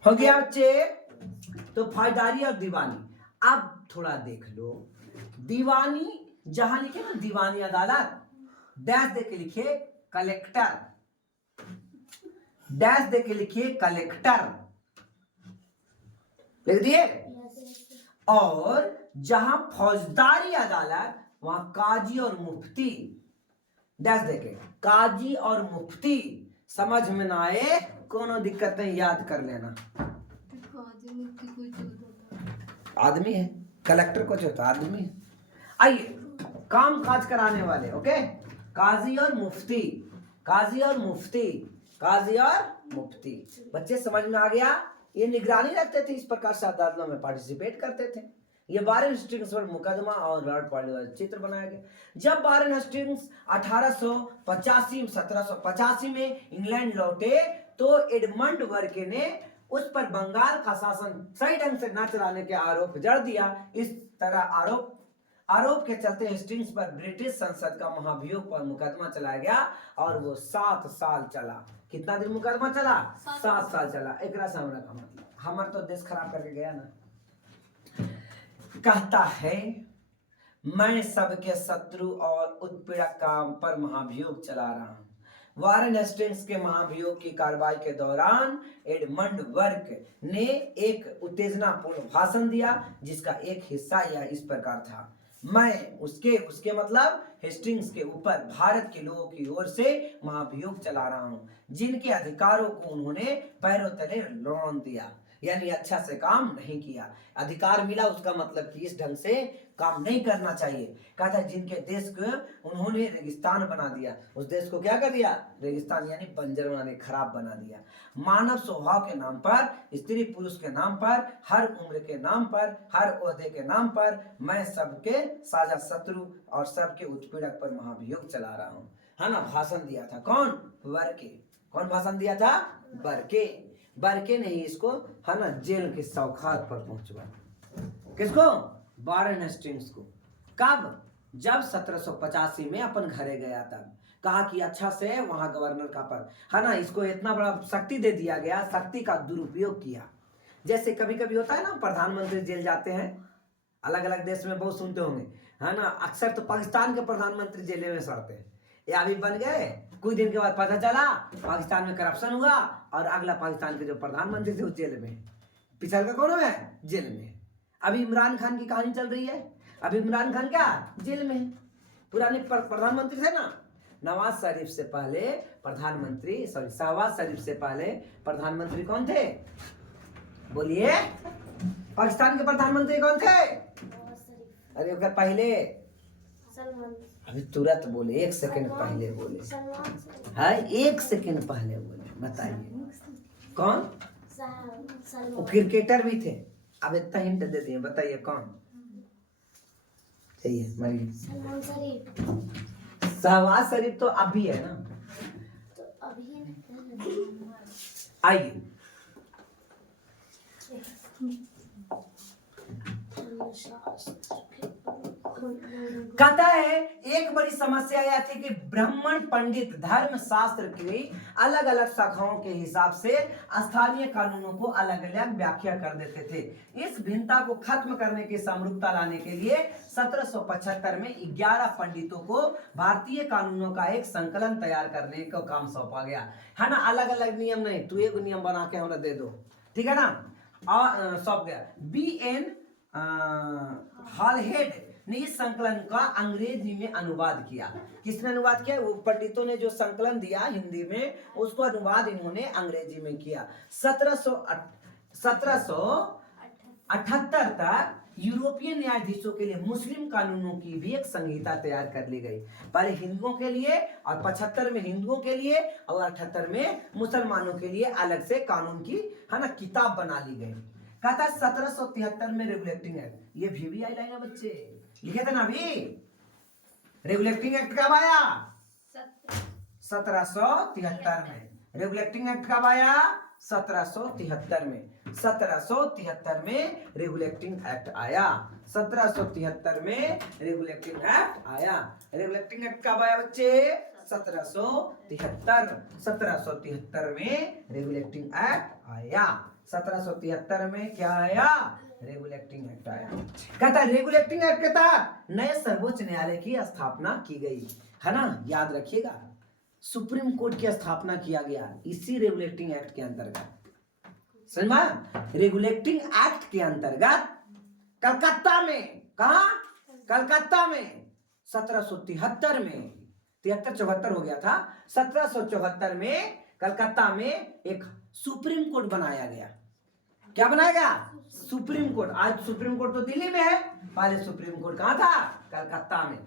हो गया बच्चे? तो फौजदारी और दीवानी। अब थोड़ा देख लो, दीवानी जहां लिखे ना दीवानी अदालत, डैश दे के लिखिए कलेक्टर, डैश दे के लिखिए कलेक्टर, लिख दिए। और जहां फौजदारी अदालत वहां काजी और मुफ्ती, डैश देके काजी और मुफ्ती। समझ में ना आए कोनो दिक्कत नहीं, याद कर लेना। आदमी है, कलेक्टर कुछ होता आदमी है। आइए, काम काज कराने वाले, ओके, काजी और मुफ्ती, काजी और मुफ्ती, काजी और मुफ्ती। बच्चे समझ में आ गया? ये निगरानी रखते थे, इस प्रकार से अदालतों में पार्टिसिपेट करते थे। ये वारेन हेस्टिंग्स पर मुकदमा और लॉर्ड पॉलिटिकल चित्र बनाया गया। जब वारेन हेस्टिंग्स 1785 में इंग्लैंड लौटे तो एडमंड बर्के ने उस पर बंगाल का शासन सही ढंग से न चलाने के आरोप जड़ दिया। इस तरह आरोप के चलते हेस्टिंग्स पर ब्रिटिश संसद का महाभियोग पर मुकदमा चलाया गया और वो 7 साल चला। कितना दिन मुकदमा चला? 7 साल चला। एक से हमरा का मतलब हमार तो देश खराब करके गया ना। कहता है मैं सबके शत्रु और उत्पीड़क काम पर महाभियोग चला रहा हूं। वारेन हेस्टिंग्स के महाभियोग की कार्रवाई के दौरान एडमंड बर्क ने एक उत्तेजनापूर्ण भाषण दिया जिसका एक हिस्सा यह इस प्रकार था। मैं उसके मतलब हेस्टिंग्स के ऊपर भारत के लोगों की ओर से महाभियोग चला रहा हूं जिनके अधिकारों को उन्होंने पैरों तले रौंद दिया। यानी अच्छा से काम नहीं किया। अधिकार मिला उसका मतलब कि इस ढंग से काम नहीं करना चाहिए। कहता है जिनके देश को उन्होंने रेगिस्तान बना दिया, उस देश को क्या कर दिया? रेगिस्तान यानी बंजर बना दिया, खराब बना दिया। मानव स्वभाव के नाम पर, स्त्री पुरुष के नाम पर, हर उम्र के नाम पर, हर ओहदे के नाम पर मैं सबके साझा शत्रु और सबके उत्पीड़क पर महाभियोग चला रहा हूँ। है ना? भाषण दिया था कौन? बर्के। कौन भाषण दिया था? बर्के। बर्के ने ही इसको, है ना, जेल के सौखात पर पहुंचवाया। किसको? वारेन हेस्टिंग्स को। कब? जब 1785 में अपन घरे गया तब कहा कि अच्छा से वहां गवर्नर का पद, है ना, इसको इतना बड़ा शक्ति दे दिया गया, शक्ति का दुरुपयोग किया। जैसे कभी कभी होता है ना, प्रधानमंत्री जेल जाते हैं, अलग अलग देश में बहुत सुनते होंगे, है ना। अक्सर तो पाकिस्तान के प्रधानमंत्री जेल में सड़ते हैं, ये अभी बन गए, कुछ दिन के बाद पता चला पाकिस्तान में करप्शन हुआ और अगला पाकिस्तान के जो प्रधानमंत्री थे वो जेल में, पिछड़ का कौन है? जेल में। अभी इमरान खान की कहानी चल रही है, अभी इमरान खान क्या? जेल में। पुराने प्रधानमंत्री थे ना, नवाज शरीफ से पहले प्रधानमंत्री, सॉरी, शहबाज शरीफ से पहले प्रधानमंत्री कौन थे? बोलिए, पाकिस्तान के प्रधानमंत्री कौन थे? अरे ओके पहले, अभी तुरंत बोले, 1 सेकंड पहले बोले, हाँ 1 सेकंड पहले बोले, बताइए कौन? वो क्रिकेटर भी थे। अब इतना हिंट दे दिए, बताइए कौन? चाहिए मरिए। शहबाज शरीफ तो अभी है ना, तो अभी आइए। कहता है एक बड़ी समस्या यह थी कि ब्राह्मण पंडित धर्म शास्त्र की अलग अलग शाखाओं के हिसाब से स्थानीय कानूनों को अलग अलग व्याख्या कर देते थे। इस भिन्नता को खत्म करने की समरूपता लाने के लिए 1775 में 11 पंडितों को भारतीय कानूनों का एक संकलन तैयार करने का काम सौंपा गया, है ना। अलग अलग नियम नहीं, तू एक नियम बना के हमें दे दो, ठीक है ना। और सौंप गया। BN हॉलहेड ने इस संकलन का अंग्रेजी में अनुवाद किया। किसने अनुवाद किया? वो पंडितों ने जो संकलन दिया हिंदी में, उसको अनुवाद इन्होंने अंग्रेजी में किया। 1778 तक यूरोपीय न्यायाधीशों के लिए मुस्लिम कानूनों की भी एक संहिता तैयार कर ली गई। पहले हिंदुओं के लिए, और 75 में हिंदुओं के लिए, और 78 में मुसलमानों के लिए अलग से कानून की, है ना, किताब बना ली गई। कहता है 1773 में रेगुलेटिंग एक्ट, ये VVI लाइन है बच्चे, लिखे थे ना अभी। रेगुलेटिंग एक्ट कब आया? 1773 में। रेगुलेटिंग एक्ट कब आया? 1773 में। 1773 में रेगुलेटिंग एक्ट आया। 1773 में रेगुलेटिंग एक्ट आया। रेगुलेटिंग एक्ट कब आया बच्चे? 1773। 1773 में रेगुलेटिंग एक्ट आया। 1773 में क्या आया? रेगुलेटिंग एक्ट आया। कहता है रेगुलेटिंग एक्ट के तहत नए सर्वोच्च न्यायालय की स्थापना की गई, है ना। याद रखिएगा, सुप्रीम कोर्ट की स्थापना किया गया इसी रेगुलेटिंग एक्ट के अंतर्गत। समझा? रेगुलेटिंग एक्ट के अंतर्गत कलकत्ता में, कहा? कलकत्ता में 1773 में, 73-74 हो गया था। 1774 में कलकत्ता में एक सुप्रीम कोर्ट बनाया गया। क्या बनाया गया? Supreme court. आज सुप्रीम कोर्ट तो दिल्ली में है, पहले सुप्रीम कोर्ट कहां था? कलकत्ता में।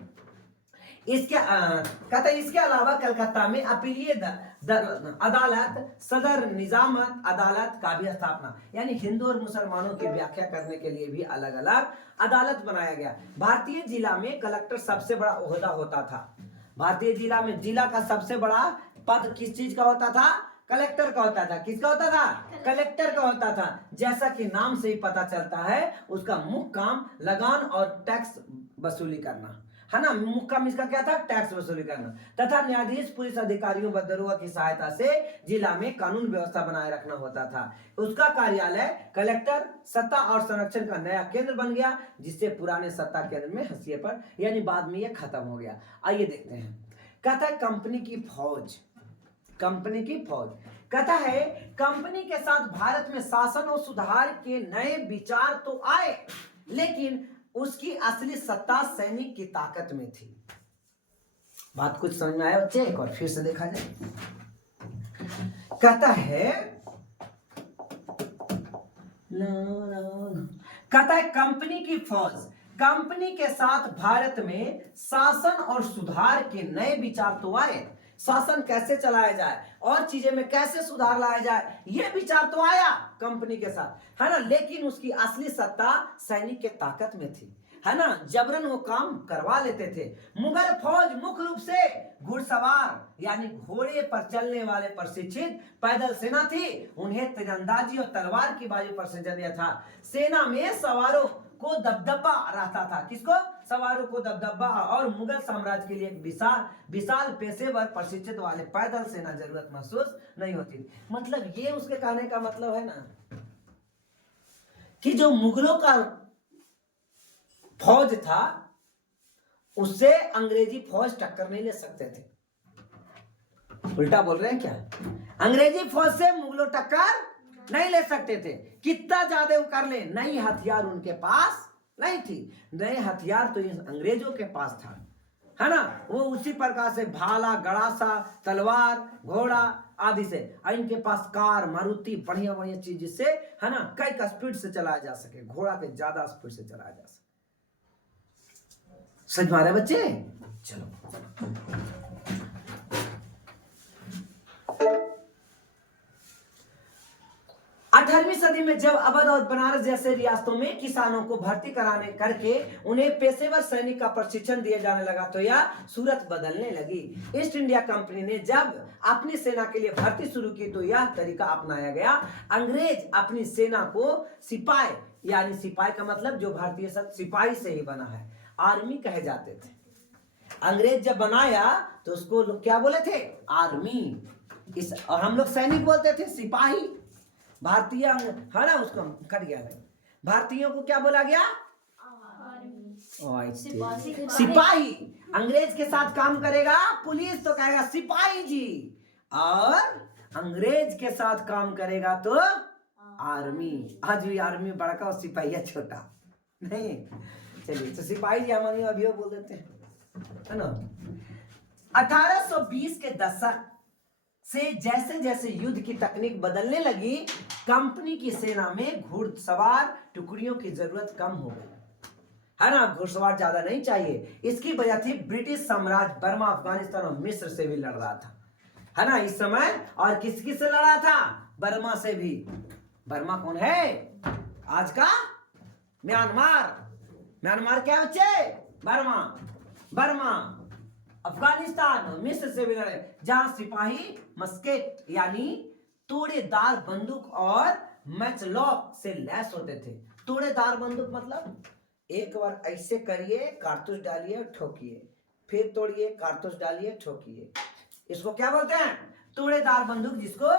कहते इसके अलावा कलकत्ता में अपीलीय अदालत, सदर निजामत अदालत का भी स्थापना, यानी हिंदू और मुसलमानों की व्याख्या करने के लिए भी अलग अलग अदालत बनाया गया। भारतीय जिला में कलेक्टर सबसे बड़ा ओहदा होता था। भारतीय जिला में जिला का सबसे बड़ा पद किस चीज का होता था? कलेक्टर का होता था। किसका होता था? कलेक्टर का होता था। जैसा कि नाम से ही पता चलता है, उसका मुख्य काम लगान और टैक्स वसूली करना, है ना। मुख्य काम इसका क्या था? टैक्स वसूली करना। तथा न्यायाधीश पुलिस अधिकारियों व दरोगा की सहायता से जिला में कानून व्यवस्था बनाए रखना होता था। उसका कार्यालय कलेक्टर सत्ता और संरक्षण का नया केंद्र बन गया, जिससे पुराने सत्ता केंद्र में हंसिए पर, यानी बाद में यह खत्म हो गया। आइए देखते हैं। कहता है कंपनी की फौज, कंपनी की फौज। कहता है कंपनी के साथ भारत में शासन और सुधार के नए विचार तो आए, लेकिन उसकी असली सत्ता सैनिक की ताकत में थी। बात कुछ समझ में आया बच्चे? एक बार फिर से देखा जाए। कहता है कहता है कंपनी की फौज कंपनी के साथ भारत में शासन और सुधार के नए विचार तो आए। शासन कैसे चलाया जाए और चीजें में कैसे सुधार लाया जाए, ये विचार तो आया कंपनी के साथ, है ना। लेकिन उसकी असली सत्ता सैनिक के ताकत में थी, है ना। जबरन वो काम करवा लेते थे। मुगल फौज मुख्य रूप से घुड़सवार यानी घोड़े पर चलने वाले प्रशिक्षित पैदल सेना थी। उन्हें तीरंदाजी और तलवार की बाजू प्रशिक्षण दिया था। सेना में सवारों को दबदबा रहता था। किसको? सवारों को दबदबा। और मुगल साम्राज्य के लिए एक विशाल पेशेवर प्रशिक्षित वाले पैदल सेना जरूरत महसूस नहीं होती। मतलब ये उसके कहने का मतलब है ना कि जो मुगलों का फौज था उससे अंग्रेजी फौज टक्कर नहीं ले सकते थे। उल्टा बोल रहे हैं क्या? अंग्रेजी फौज से मुगलों टक्कर नहीं ले सकते थे। कितना ज्यादा वो कर ले, नई हथियार उनके पास नहीं थी। नए हथियार तो इन अंग्रेजों के पास था, है ना। वो उसी प्रकार से भाला, गड़ासा, तलवार, घोड़ा आदि से, इनके पास कार, मारुति, बढ़िया बढ़िया चीज जिससे, है ना, कई का स्पीड से चलाया जा सके। घोड़ा के ज्यादा स्पीड से चलाया जा सके। समझ पा रहे बच्चे? चलो 18वीं सदी में जब अवध और बनारस जैसे रियासतों में किसानों को भर्ती कराने करके उन्हें पेशेवर सैनिक का प्रशिक्षण दिया जाने लगा तो यह सूरत बदलने लगी। ईस्ट इंडिया कंपनी ने जब अपनी सेना के लिए भर्ती शुरू की तो यह तरीका अपनाया गया। अंग्रेज अपनी सेना को सिपाही यानी सिपाही का मतलब जो भारतीय सिपाही से ही बना है, आर्मी कहे जाते थे। अंग्रेज जब बनाया तो उसको लोग क्या बोले थे? आर्मी। और हम लोग सैनिक बोलते थे, सिपाही। भारतीय है ना, उसको कट गया है। भारतीयों को क्या बोला गया? सिपाही। अंग्रेज के साथ काम करेगा पुलिस तो कहेगा सिपाही जी, और अंग्रेज के साथ काम करेगा तो आर्मी। आज भी आर्मी बड़का और सिपाही छोटा नहीं। चलिए तो सिपाही जी हमारी अभी बोल देते हैं, है ना। 1820 के दशक से जैसे जैसे युद्ध की तकनीक बदलने लगी, कंपनी की सेना में घुड़सवार टुकड़ियों की जरूरत कम हो गई, है ना। घुड़सवार ज्यादा नहीं चाहिए। इसकी वजह थी ब्रिटिश साम्राज्य बर्मा, अफगानिस्तान और मिस्र से भी लड़ रहा था, है ना, इस समय। और किस किस से लड़ा था? बर्मा से भी। बर्मा कौन है? आज का म्यांमार। म्यांमार क्या बच्चे? बर्मा। अफगानिस्तान और मिस्र से भी लड़े, जहां सिपाही मस्केट यानी तोड़ेदार बंदूक और मैचलॉक से लैस होते थे। तोड़ेदार बंदूक मतलब एक बार ऐसे करिए, कारतूस डालिए, ठोकिए, फिर तोड़िए, कारतूस डालिए, ठोकिए। इसको क्या बोलते हैं? तोड़ेदार बंदूक, जिसको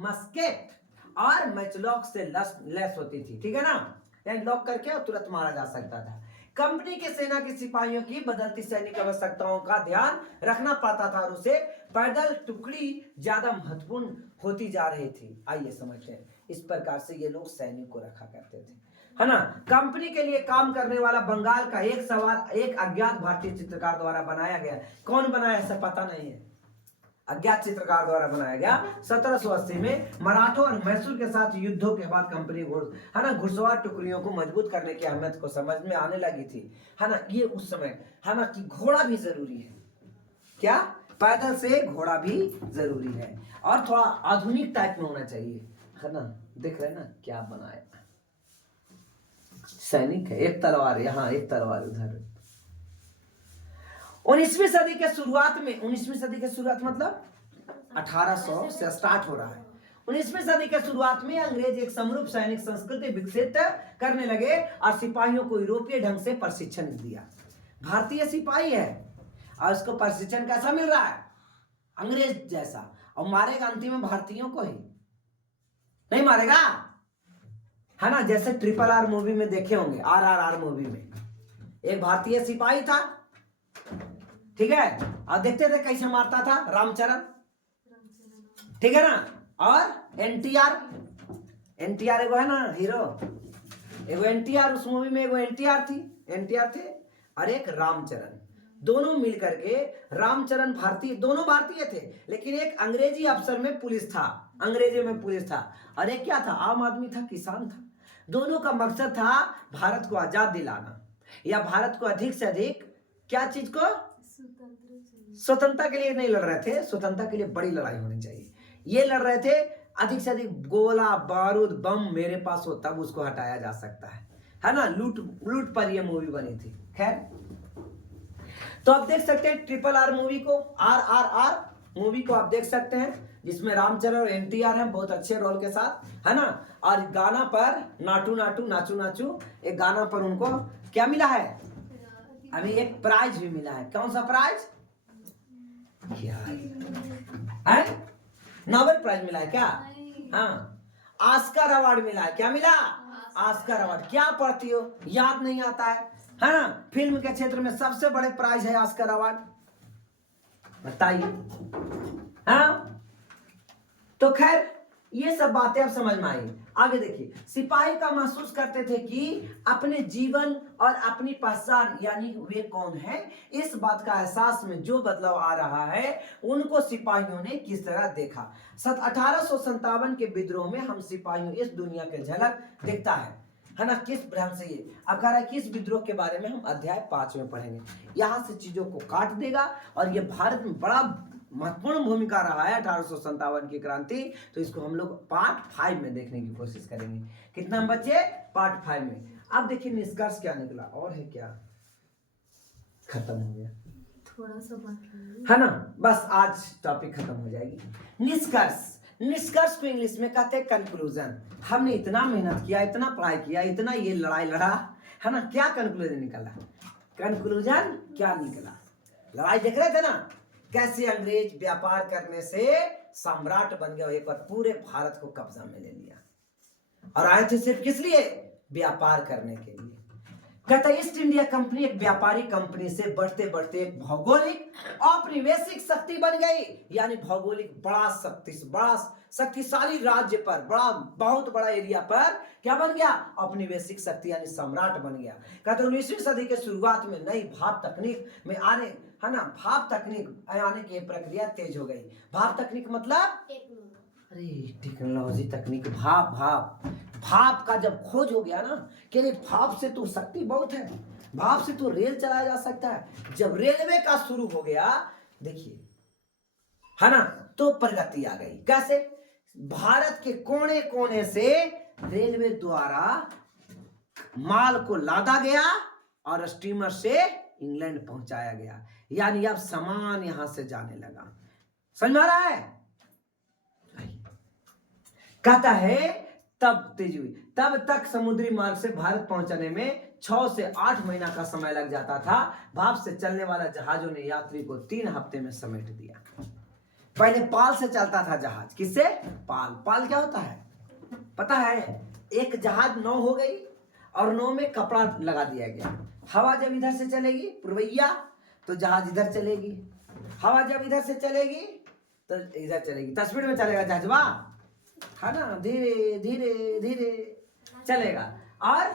मस्केट और मैचलॉक से लैस होती थी, ठीक है ना। यानी लॉक करके तुरंत मारा जा सकता था। कंपनी के सेना के सिपाहियों की बदलती सैनिक आवश्यकताओं का ध्यान रखना पड़ता था और उसे पैदल टुकड़ी ज्यादा महत्वपूर्ण होती जा रही थी। आइए समझते हैं। इस प्रकार से ये लोग सैनिक को रखा करते थे, है ना। कंपनी के लिए काम करने वाला बंगाल का एक सवाल एक अज्ञात भारतीय चित्रकार द्वारा बनाया गया। कौन बनाया ऐसा पता नहीं है, अज्ञात चित्रकार द्वारा बनाया गया। 1780 में मराठों और मैसूर के साथ युद्धों के बाद कंपनी है ना घुड़सवार टुकड़ियों को मजबूत करने की अहमियत को समझ में आने लगी थी, है ना। ये उस समय, है ना, कि घोड़ा भी जरूरी है। क्या? पैदल से घोड़ा भी जरूरी है और थोड़ा आधुनिक टाइप में होना चाहिए, है ना। देख रहे हैं ना क्या बनाया? सैनिक है, एक तलवार यहाँ, एक तलवार उधर। 19वीं सदी के शुरुआत में, 19वीं सदी के शुरुआत मतलब 1800 से स्टार्ट हो रहा है। 19वीं सदी के शुरुआत में अंग्रेज एक समरूप सैनिक संस्कृति विकसित करने लगे और सिपाहियों को यूरोपीय ढंग से प्रशिक्षण दिया। भारतीय सिपाही है और उसको प्रशिक्षण कैसा मिल रहा है? अंग्रेज जैसा। और मारेगा अंतिम में भारतीयों को ही, नहीं मारेगा, है ना। जैसे RRR मूवी में देखे होंगे, RRR मूवी में एक भारतीय सिपाही था, ठीक है, और देखते थे कैसे मारता था रामचरण, ठीक है ना। और एनटीआर एगो है ना हीरो, एगो एनटीआर, उस मूवी में एगो एनटीआर थे और एक रामचरण। दोनों मिल करके, रामचरण भारतीय, दोनों भारतीय थे, लेकिन एक अंग्रेजी अफसर में पुलिस था, अंग्रेजी में पुलिस था, और एक क्या था? आम आदमी था, किसान था। दोनों का मकसद था भारत को आजाद दिलाना, या भारत को अधिक से अधिक क्या चीज को, स्वतंत्र चाहिए। स्वतंत्रता के लिए नहीं लड़ रहे थे, स्वतंत्रता के लिए बड़ी लड़ाई होनी चाहिए। ये लड़ रहे थे अधिक से अधिक गोला बारूद बम मेरे पास हो तब उसको हटाया जा सकता है ना। लूट लूट पर ये मूवी बनी थी। खैर, तो आप देख सकते हैं RRR मूवी को, RRR मूवी को आप देख सकते हैं, जिसमें रामचरण और NTR हैं बहुत अच्छे रोल के साथ, है ना। और गाना पर नाटू नाटू नाचू नाचू, एक गाना पर उनको क्या मिला है, अभी एक प्राइज भी मिला है। कौन सा प्राइज, क्या है, नोबेल प्राइज मिला है क्या, हाँ, ऑस्कर अवार्ड मिला है। क्या मिला, ऑस्कर अवार्ड। क्या पढ़ती हो, याद नहीं आता है ना। फिल्म के क्षेत्र में सबसे बड़े प्राइज है ऑस्कर अवार्ड, बताइए। हाँ, तो खैर ये सब बातें अब समझ में आई। आगे देखिए, सिपाही का महसूस करते थे कि अपने जीवन और अपनी पहचान यानी वे कौन है, इस बात का एहसास में जो बदलाव आ रहा है उनको सिपाहियों ने किस तरह देखा। 1857 के विद्रोह में हम सिपाहियों इस दुनिया के झलक दिखता है ना। किस भ्रम से ये अब कह रहा है, किस विद्रोह के बारे में हम अध्याय 5 में पढ़ेंगे। यहाँ से चीजों को काट देगा, और ये भारत में बड़ा महत्वपूर्ण भूमिका रहा है 1857 की क्रांति। तो इसको हम लोग पार्ट 5 में देखने की कोशिश करेंगे। कितना बच्चे, पार्ट 5 में। अब देखिए निष्कर्ष क्या निकला, और है क्या, खत्म हो गया, थोड़ा सा बाकी है ना। बस आज टॉपिक खत्म हो जाएगी। निष्कर्ष, निष्कर्ष को इंग्लिश में कहते हैं कंक्लूजन। हमने इतना मेहनत किया, इतना पढ़ाई किया, इतना ये लड़ाई लड़ा, है ना, क्या कंक्लूजन निकला, कंक्लूजन क्या निकला। लड़ाई देख रहे थे ना, कैसे अंग्रेज व्यापार करने से सम्राट बन गया, एक बार पूरे भारत को कब्जा में ले लिया, और आए थे सिर्फ किस लिए, व्यापार करने के लिए। कहता ईस्ट इंडिया कंपनी एक व्यापारी कंपनी से बढ़ते बढ़ते एक भौगोलिक औपनिवेशिक शक्ति बन गई, यानी भौगोलिक बड़ा शक्तिशाली राज्य पर, बहुत बड़ा एरिया पर क्या बन गया, औपनिवेशिक शक्ति यानी सम्राट बन गया। कहते 19वीं सदी के शुरुआत में नई भाप तकनीक में आने, है ना, भाप तकनीक आने की प्रक्रिया तेज हो गई। भाप तकनीक मतलब, अरे टेक्नोलॉजी तकनीक, भाप का जब खोज हो गया ना, कि भाप से तो शक्ति बहुत है, भाप से तो रेल चलाया जा सकता है। जब रेलवे का शुरू हो गया, देखिए, है ना, तो प्रगति आ गई। कैसे, भारत के कोने कोने से रेलवे द्वारा माल को लादा गया और स्टीमर से इंग्लैंड पहुंचाया गया, यानी अब सामान यहां से जाने लगा। समझ में आ रहा है। कहता है तब तेजी हुई, तब तक समुद्री मार्ग से भारत पहुंचने में 6 से 8 महीना का समय लग जाता था। भाप से चलने वाला जहाजों ने यात्री को 3 हफ्ते में समेट दिया। पहले पाल से चलता था जहाज, किससे, पाल क्या होता है पता है, एक जहाज नौ हो गई और नौ में कपड़ा लगा दिया गया। हवा जब इधर से चलेगी पुरवैया तो जहाज इधर चलेगी, हवा जब इधर से चलेगी तो इधर चलेगी, तस्वीर में चलेगा जहाजवा, है ना, धीरे धीरे धीरे चलेगा। और